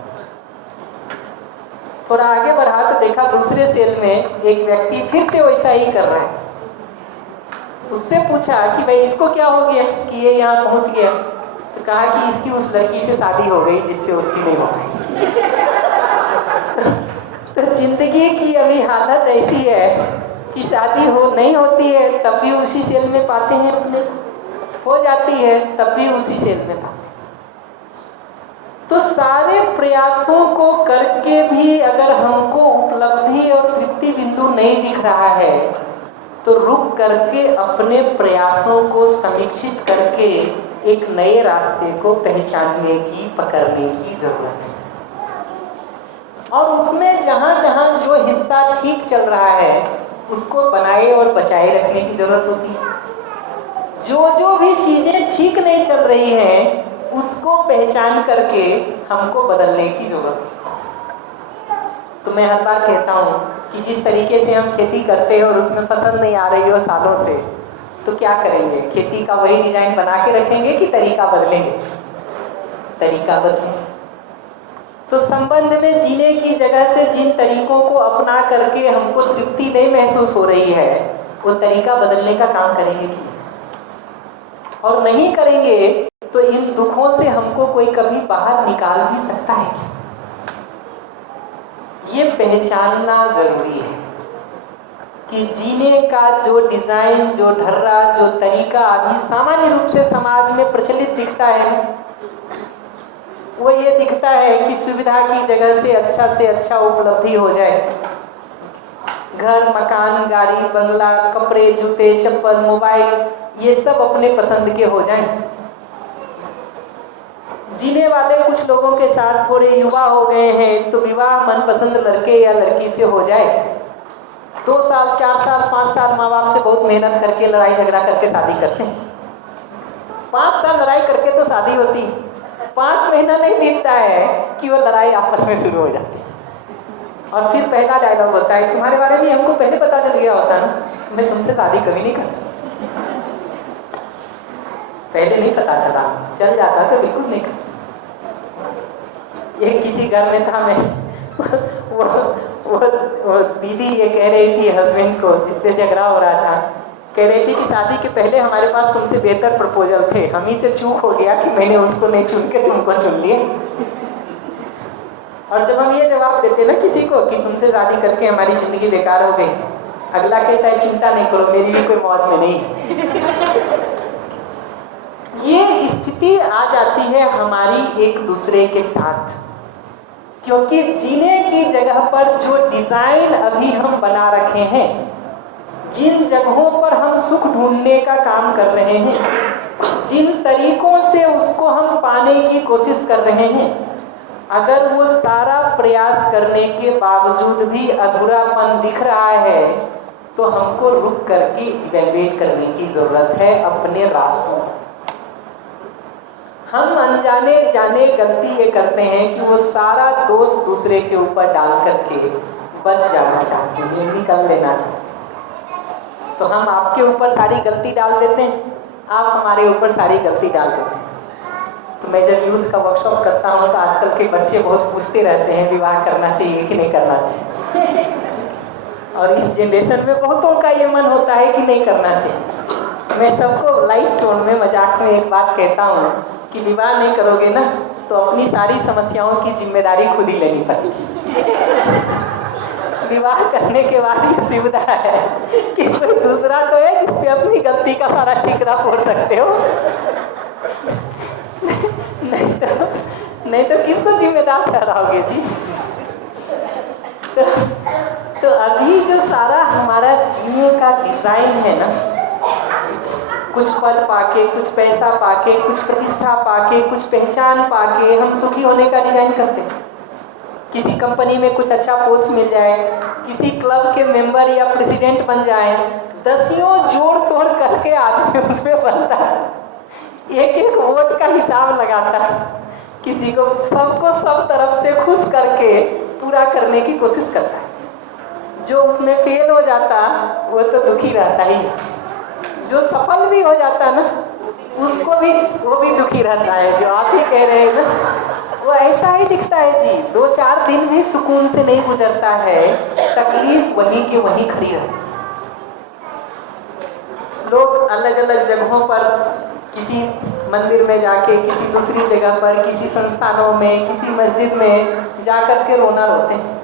थोड़ा आगे बढ़ा तो देखा दूसरे सेल में एक व्यक्ति फिर से वैसा ही कर रहा है। उससे पूछा कि भाई इसको क्या हो गया कि ये यहाँ पहुंच गया, तो कहा कि इसकी उस लड़की से शादी हो गई जिससे उसकी नहीं हो गई। तो जिंदगी की अभी हालत ऐसी है कि शादी नहीं होती है तब भी उसी सेल में पाते हैं अपने, हो जाती है तब भी उसी सेल में पाते हैं। तो सारे प्रयासों को करके भी अगर हमको उपलब्धि और तृप्ति बिंदु नहीं दिख रहा है तो रुक करके अपने प्रयासों को समीक्षित करके एक नए रास्ते को पहचानने की, पकड़ने की जरूरत है। और उसमें जहां जहां जो हिस्सा ठीक चल रहा है उसको बनाए और बचाए रखने की जरूरत होती है। जो भी चीजें ठीक नहीं चल रही हैं उसको पहचान करके हमको बदलने की जरूरत है। तो मैं हर बार कहता हूँ कि जिस तरीके से हम खेती करते हैं और उसमें फसल नहीं आ रही हो सालों से, तो क्या करेंगे? खेती का वही डिजाइन बना के रखेंगे कि तरीका बदलेंगे? तरीका बदलेंगे। तो संबंध में जीने की जगह से जिन तरीकों को अपना करके हमको तृप्ति नहीं महसूस हो रही है वो तरीका बदलने का काम करेंगे कि और नहीं करेंगे तो इन दुखों से हमको कोई कभी बाहर निकाल भी सकता है। ये पहचानना जरूरी है कि जीने का जो डिजाइन, जो ढर्रा, जो तरीका अभी सामान्य रूप से समाज में प्रचलित दिखता है वो ये दिखता है कि सुविधा की जगह से अच्छा उपलब्धि हो जाए। घर, मकान, गाड़ी, बंगला, कपड़े, जूते, चप्पल, मोबाइल, ये सब अपने पसंद के हो जाएं। जीने वाले कुछ लोगों के साथ थोड़े युवा हो गए हैं तो विवाह मनपसंद लड़के या लड़की से हो जाए। 2 साल, 4 साल, 5 साल माँ बाप से बहुत मेहनत करके लड़ाई झगड़ा करके शादी करते हैं। 5 साल लड़ाई करके तो शादी होती है, 5 महीना नहीं बीतता है कि वो लड़ाई आपस में शुरू हो जाती है। और फिर पहला डायलॉग होता है, तुम्हारे बारे में हमको पहले पता चल गया होता ना, मैं तुमसे शादी कभी नहीं करता। पहले नहीं पता चल जाता तो बिल्कुल नहीं करता। एक किसी घर में था, मैं वो दीदी ये कह रही थी हस्बैंड को, जिससे झगड़ा हो रहा था, कह रही थी कि शादी के पहले हमारे पास तुमसे बेहतर प्रपोजल थे, हम ही से चूक हो गया कि मैंने उसको नहीं चुन के तुमको चुन लिया। और जब हम ये जवाब देते ना किसी को कि तुमसे शादी करके हमारी जिंदगी बेकार हो गई, अगला कहता है चिंता नहीं करो, मेरी भी कोई मौज में नहीं है। ये स्थिति आ जाती है हमारी एक दूसरे के साथ, क्योंकि जीने की जगह पर जो डिजाइन अभी हम बना रखे हैं, जिन जगहों पर हम सुख ढूंढने का काम कर रहे हैं, जिन तरीकों से उसको हम पाने की कोशिश कर रहे हैं, अगर वो सारा प्रयास करने के बावजूद भी अधूरापन दिख रहा है तो हमको रुक करके इवैल्यूएट करने की जरूरत है अपने रास्तों। हम अनजाने जाने गलती ये करते हैं कि वो सारा दोष दूसरे के ऊपर डाल करके बच जाना चाहते हैं, निकल लेना चाहते हैं। तो हम आपके ऊपर सारी गलती डाल देते हैं, आप हमारे ऊपर सारी गलती डाल देते हैं। तो मैं जब यूथ का वर्कशॉप करता हूँ तो आजकल के बच्चे बहुत पूछते रहते हैं विवाह करना चाहिए कि नहीं करना चाहिए। और इस जनरेशन में बहुतों का ये मन होता है कि नहीं करना चाहिए। मैं सबको लाइट टोन में, मजाक में एक बात कहता हूँ कि विवाह नहीं करोगे ना तो अपनी सारी समस्याओं की जिम्मेदारी खुद ही लेनी पड़ेगी। विवाह करने के बाद ये सुविधा है कि कोई दूसरा तो है जिसपे अपनी गलती का सारा ठिकाना फोड़ सकते हो। नहीं तो किसको जिम्मेदार ठहराओगे जी? तो अभी जो सारा हमारा जीने का डिजाइन है ना, कुछ पद पाके, कुछ पैसा पाके, कुछ प्रतिष्ठा पाके, कुछ पहचान पाके हम सुखी होने का डिजाइन करते हैं। किसी कंपनी में कुछ अच्छा पोस्ट मिल जाए, किसी क्लब के मेंबर या प्रेसिडेंट बन जाए, दसियों जोड़ तोड़ करके आदमी उसमें बनता है, एक एक वोट का हिसाब लगाता है, किसी को सबको सब तरफ से खुश करके पूरा करने की कोशिश करता है। जो उसमें फेल हो जाता वो तो दुखी रहता ही, जो सफल भी हो जाता है ना, उसको भी वो भी दुखी रहता है, जो आप ही कह रहे हैं ना, वो ऐसा ही दिखता है जी। 2-4 दिन भी सुकून से नहीं गुजरता है, तकलीफ वहीं के वहीं खड़ी रहती है। लोग अलग अलग जगहों पर, किसी मंदिर में जाके, किसी दूसरी जगह पर, किसी संस्थानों में, किसी मस्जिद में जा कर के रोना रोते हैं।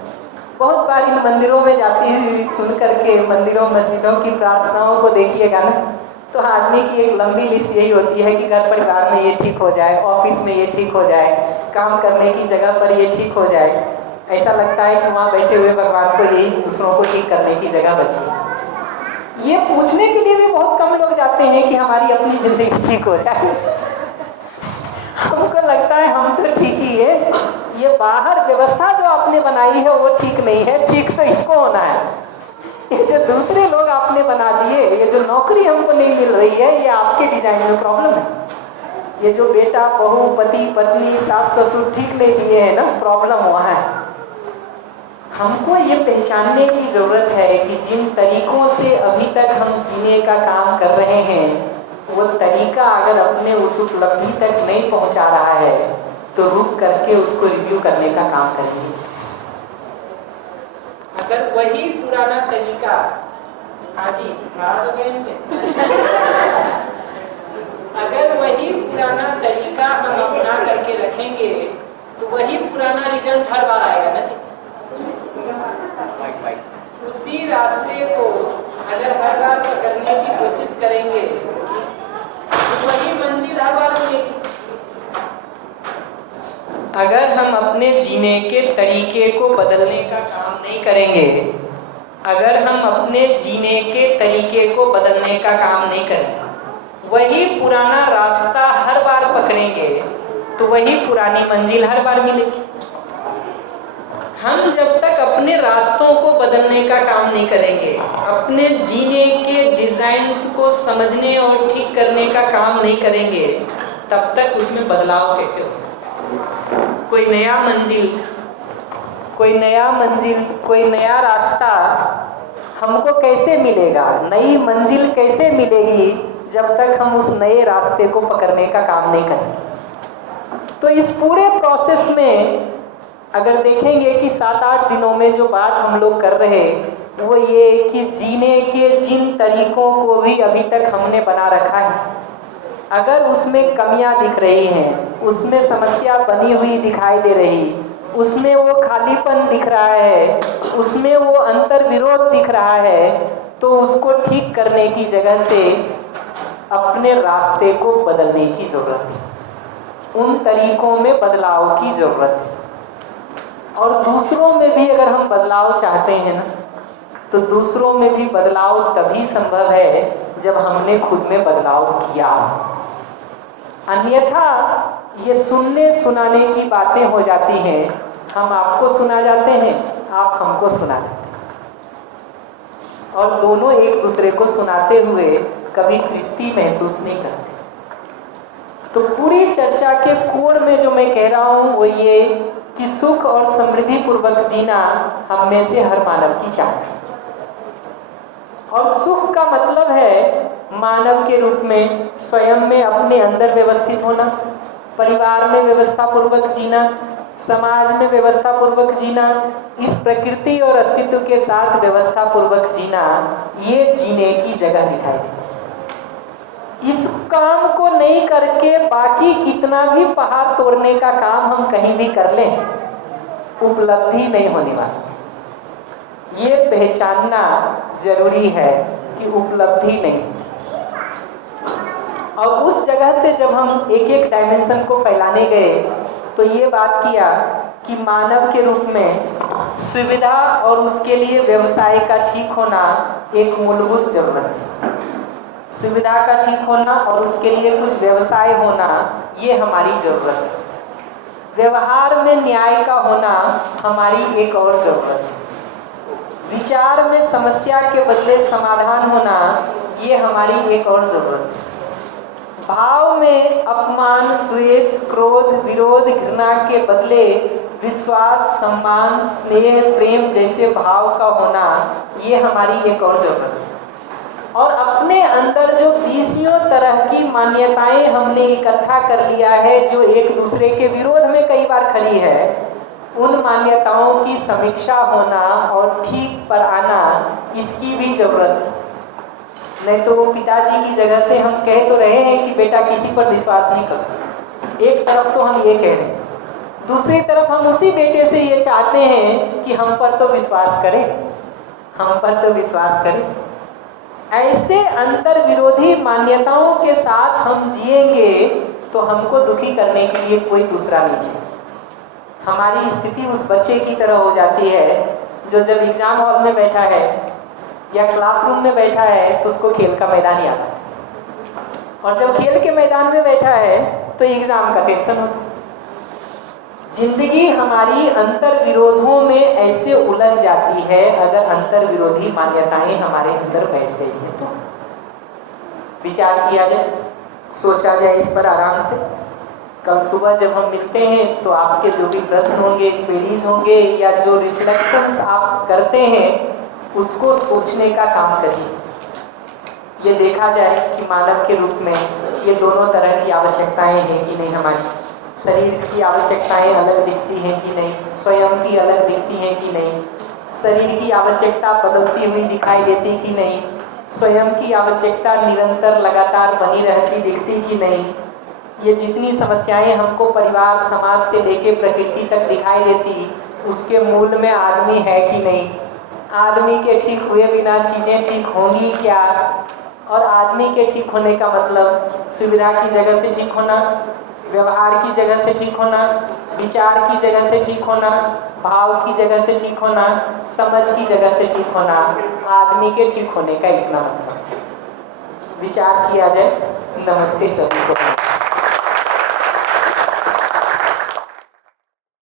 बहुत बार इन मंदिरों में जाती हुई सुन करके, मंदिरों मस्जिदों की प्रार्थनाओं को देखिएगा ना, तो आदमी की एक लंबी लिस्ट यही होती है कि घर परिवार में ये ठीक हो जाए, ऑफिस में ये ठीक हो जाए, काम करने की जगह पर ये ठीक हो जाए। ऐसा लगता है कि वहाँ बैठे हुए भगवान को यही दूसरों को ठीक करने की जगह बची। ये पूछने के लिए भी बहुत कम लोग जाते हैं कि हमारी अपनी जिंदगी ठीक हो जाए। हमको लगता है हम तो ठीक ही है, ये बाहर व्यवस्था जो आपने बनाई है वो ठीक नहीं है, ठीक तो इसको होना है। ये जो दूसरे लोग आपने बना दिए, ये जो नौकरी हमको नहीं मिल रही है, ये आपके डिजाइन में प्रॉब्लम है। ये जो बेटा बहू, पति पत्नी, सास ससुर ठीक नहीं दिए हैं ना, प्रॉब्लम वहाँ है। हमको ये पहचानने की जरूरत है कि जिन तरीकों से अभी तक हम जीने का काम कर रहे हैं, वो तरीका अगर अपने उस उपलब्धि तक नहीं पहुंचा रहा है तो रुक करके उसको रिव्यू करने का काम करेंगे। अगर वही पुराना तरीका, हाँ जी, नाराज हो गए हमसे? अगर वही पुराना तरीका हम अपना करके रखेंगे तो वही पुराना रिजल्ट हर बार आएगा ना जी। उसी रास्ते को अगर हर बार करने की कोशिश करेंगे तो वही मंजिल हर बार मिलेगी। अगर हम अपने जीने के तरीके को बदलने का काम नहीं करेंगे, अगर हम अपने जीने के तरीके को बदलने का काम नहीं करेंगे, वही पुराना रास्ता हर बार पकड़ेंगे तो वही पुरानी मंजिल हर बार मिलेगी। हम जब तक अपने रास्तों को बदलने का काम नहीं करेंगे, अपने जीने के डिजाइन्स को समझने और ठीक करने का काम नहीं करेंगे, तब तक उसमें बदलाव कैसे हो सकता है? कोई नया मंजिल, कोई नया रास्ता हमको कैसे मिलेगा? नई मंजिल कैसे मिलेगी जब तक हम उस नए रास्ते को पकड़ने का काम नहीं करेंगे? तो इस पूरे प्रोसेस में अगर देखेंगे कि 7-8 दिनों में जो बात हम लोग कर रहे वो ये कि जीने के जिन तरीकों को भी अभी तक हमने बना रखा है, अगर उसमें कमियां दिख रही हैं, उसमें समस्या बनी हुई दिखाई दे रही, उसमें वो खालीपन दिख रहा है, उसमें वो अंतर विरोध दिख रहा है, तो उसको ठीक करने की जगह से अपने रास्ते को बदलने की ज़रूरत है। उन तरीकों में बदलाव की ज़रूरत है। और दूसरों में भी अगर हम बदलाव चाहते हैं ना, तो दूसरों में भी बदलाव तभी संभव है जब हमने खुद में बदलाव किया। अन्यथा ये सुनने सुनाने की बातें हो जाती हैं। हम आपको सुना जाते हैं, आप हमको सुना जाते हैं, और दोनों एक दूसरे को सुनाते हुए कभी तृप्ति महसूस नहीं करते। तो पूरी चर्चा के कोर में जो मैं कह रहा हूँ वो ये कि सुख और समृद्धि पूर्वक जीना हम में से हर मानव की चाह है। और सुख का मतलब है मानव के रूप में स्वयं में अपने अंदर व्यवस्थित होना, परिवार में व्यवस्था पूर्वक जीना, समाज में व्यवस्था पूर्वक जीना, इस प्रकृति और अस्तित्व के साथ व्यवस्था पूर्वक जीना, ये जीने की जगह दिखाई देती है। इस काम को नहीं करके बाकी कितना भी पहाड़ तोड़ने का काम हम कहीं भी कर लें, उपलब्धि नहीं होने वाली। ये पहचानना जरूरी है कि उपलब्धि नहीं। और उस जगह से जब हम एक एक डायमेंशन को फैलाने गए तो ये बात किया कि मानव के रूप में सुविधा और उसके लिए व्यवसाय का ठीक होना एक मूलभूत जरूरत है। सुविधा का ठीक होना और उसके लिए कुछ व्यवसाय होना, ये हमारी ज़रूरत है। व्यवहार में न्याय का होना हमारी एक और ज़रूरत है। विचार में समस्या के बदले समाधान होना, ये हमारी एक और ज़रूरत है। भाव में अपमान, द्वेष, क्रोध, विरोध, घृणा के बदले विश्वास, सम्मान, स्नेह, प्रेम जैसे भाव का होना, ये हमारी एक और ज़रूरत है। और अपने अंदर जो 20 तरह की मान्यताएं हमने इकट्ठा कर लिया है, जो एक दूसरे के विरोध में कई बार खड़ी है, उन मान्यताओं की समीक्षा होना और ठीक पर आना, इसकी भी जरूरत है। नहीं तो पिताजी की जगह से हम कह तो रहे हैं कि बेटा किसी पर विश्वास नहीं करो, एक तरफ तो हम ये कह रहे हैं, दूसरी तरफ हम उसी बेटे से ये चाहते हैं कि हम पर तो विश्वास करें, हम पर तो विश्वास करें। ऐसे अंतर विरोधी मान्यताओं के साथ हम जिएंगे तो हमको दुखी करने के लिए कोई दूसरा नहीं चाहिए। हमारी स्थिति उस बच्चे की तरह हो जाती है जो जब एग्जाम हॉल में बैठा है या क्लासरूम में बैठा है तो उसको खेल का मैदान ही आता है, और जब खेल के मैदान में बैठा है तो एग्जाम का टेंशन होता है। जिंदगी हमारी अंतर विरोधों में ऐसे उलझ जाती है अगर अंतर विरोधी मान्यताएं हमारे अंदर बैठ गई हैं तो। विचार किया जाए, सोचा जाए इस पर आराम से। कल सुबह जब हम मिलते हैं तो आपके जो भी प्रश्न होंगे, क्वेरीज होंगे, या जो रिफ्लेक्शंस आप करते हैं उसको सोचने का काम करिए। ये देखा जाए कि मानव के रूप में ये दोनों तरह की आवश्यकताएं हैं कि नहीं। हमारी शरीर की आवश्यकताएं अलग दिखती हैं कि नहीं, स्वयं की अलग दिखती हैं कि नहीं, शरीर की आवश्यकता बदलती हुई दिखाई देती कि नहीं, स्वयं की आवश्यकता निरंतर लगातार बनी रहती दिखती कि नहीं। ये जितनी समस्याएं हमको परिवार समाज से लेके प्रकृति तक दिखाई देती, उसके मूल में आदमी है कि नहीं। आदमी के ठीक हुए बिना चीज़ें ठीक होंगी क्या? और आदमी के ठीक होने का मतलब सुविधा की जगह से ठीक होना, व्यवहार की जगह से ठीक होना, विचार की जगह से ठीक होना, भाव की जगह से ठीक होना, समझ की जगह से ठीक होना, आदमी के ठीक होने का इतना मतलब। विचार किया जाए। नमस्ते सभी को।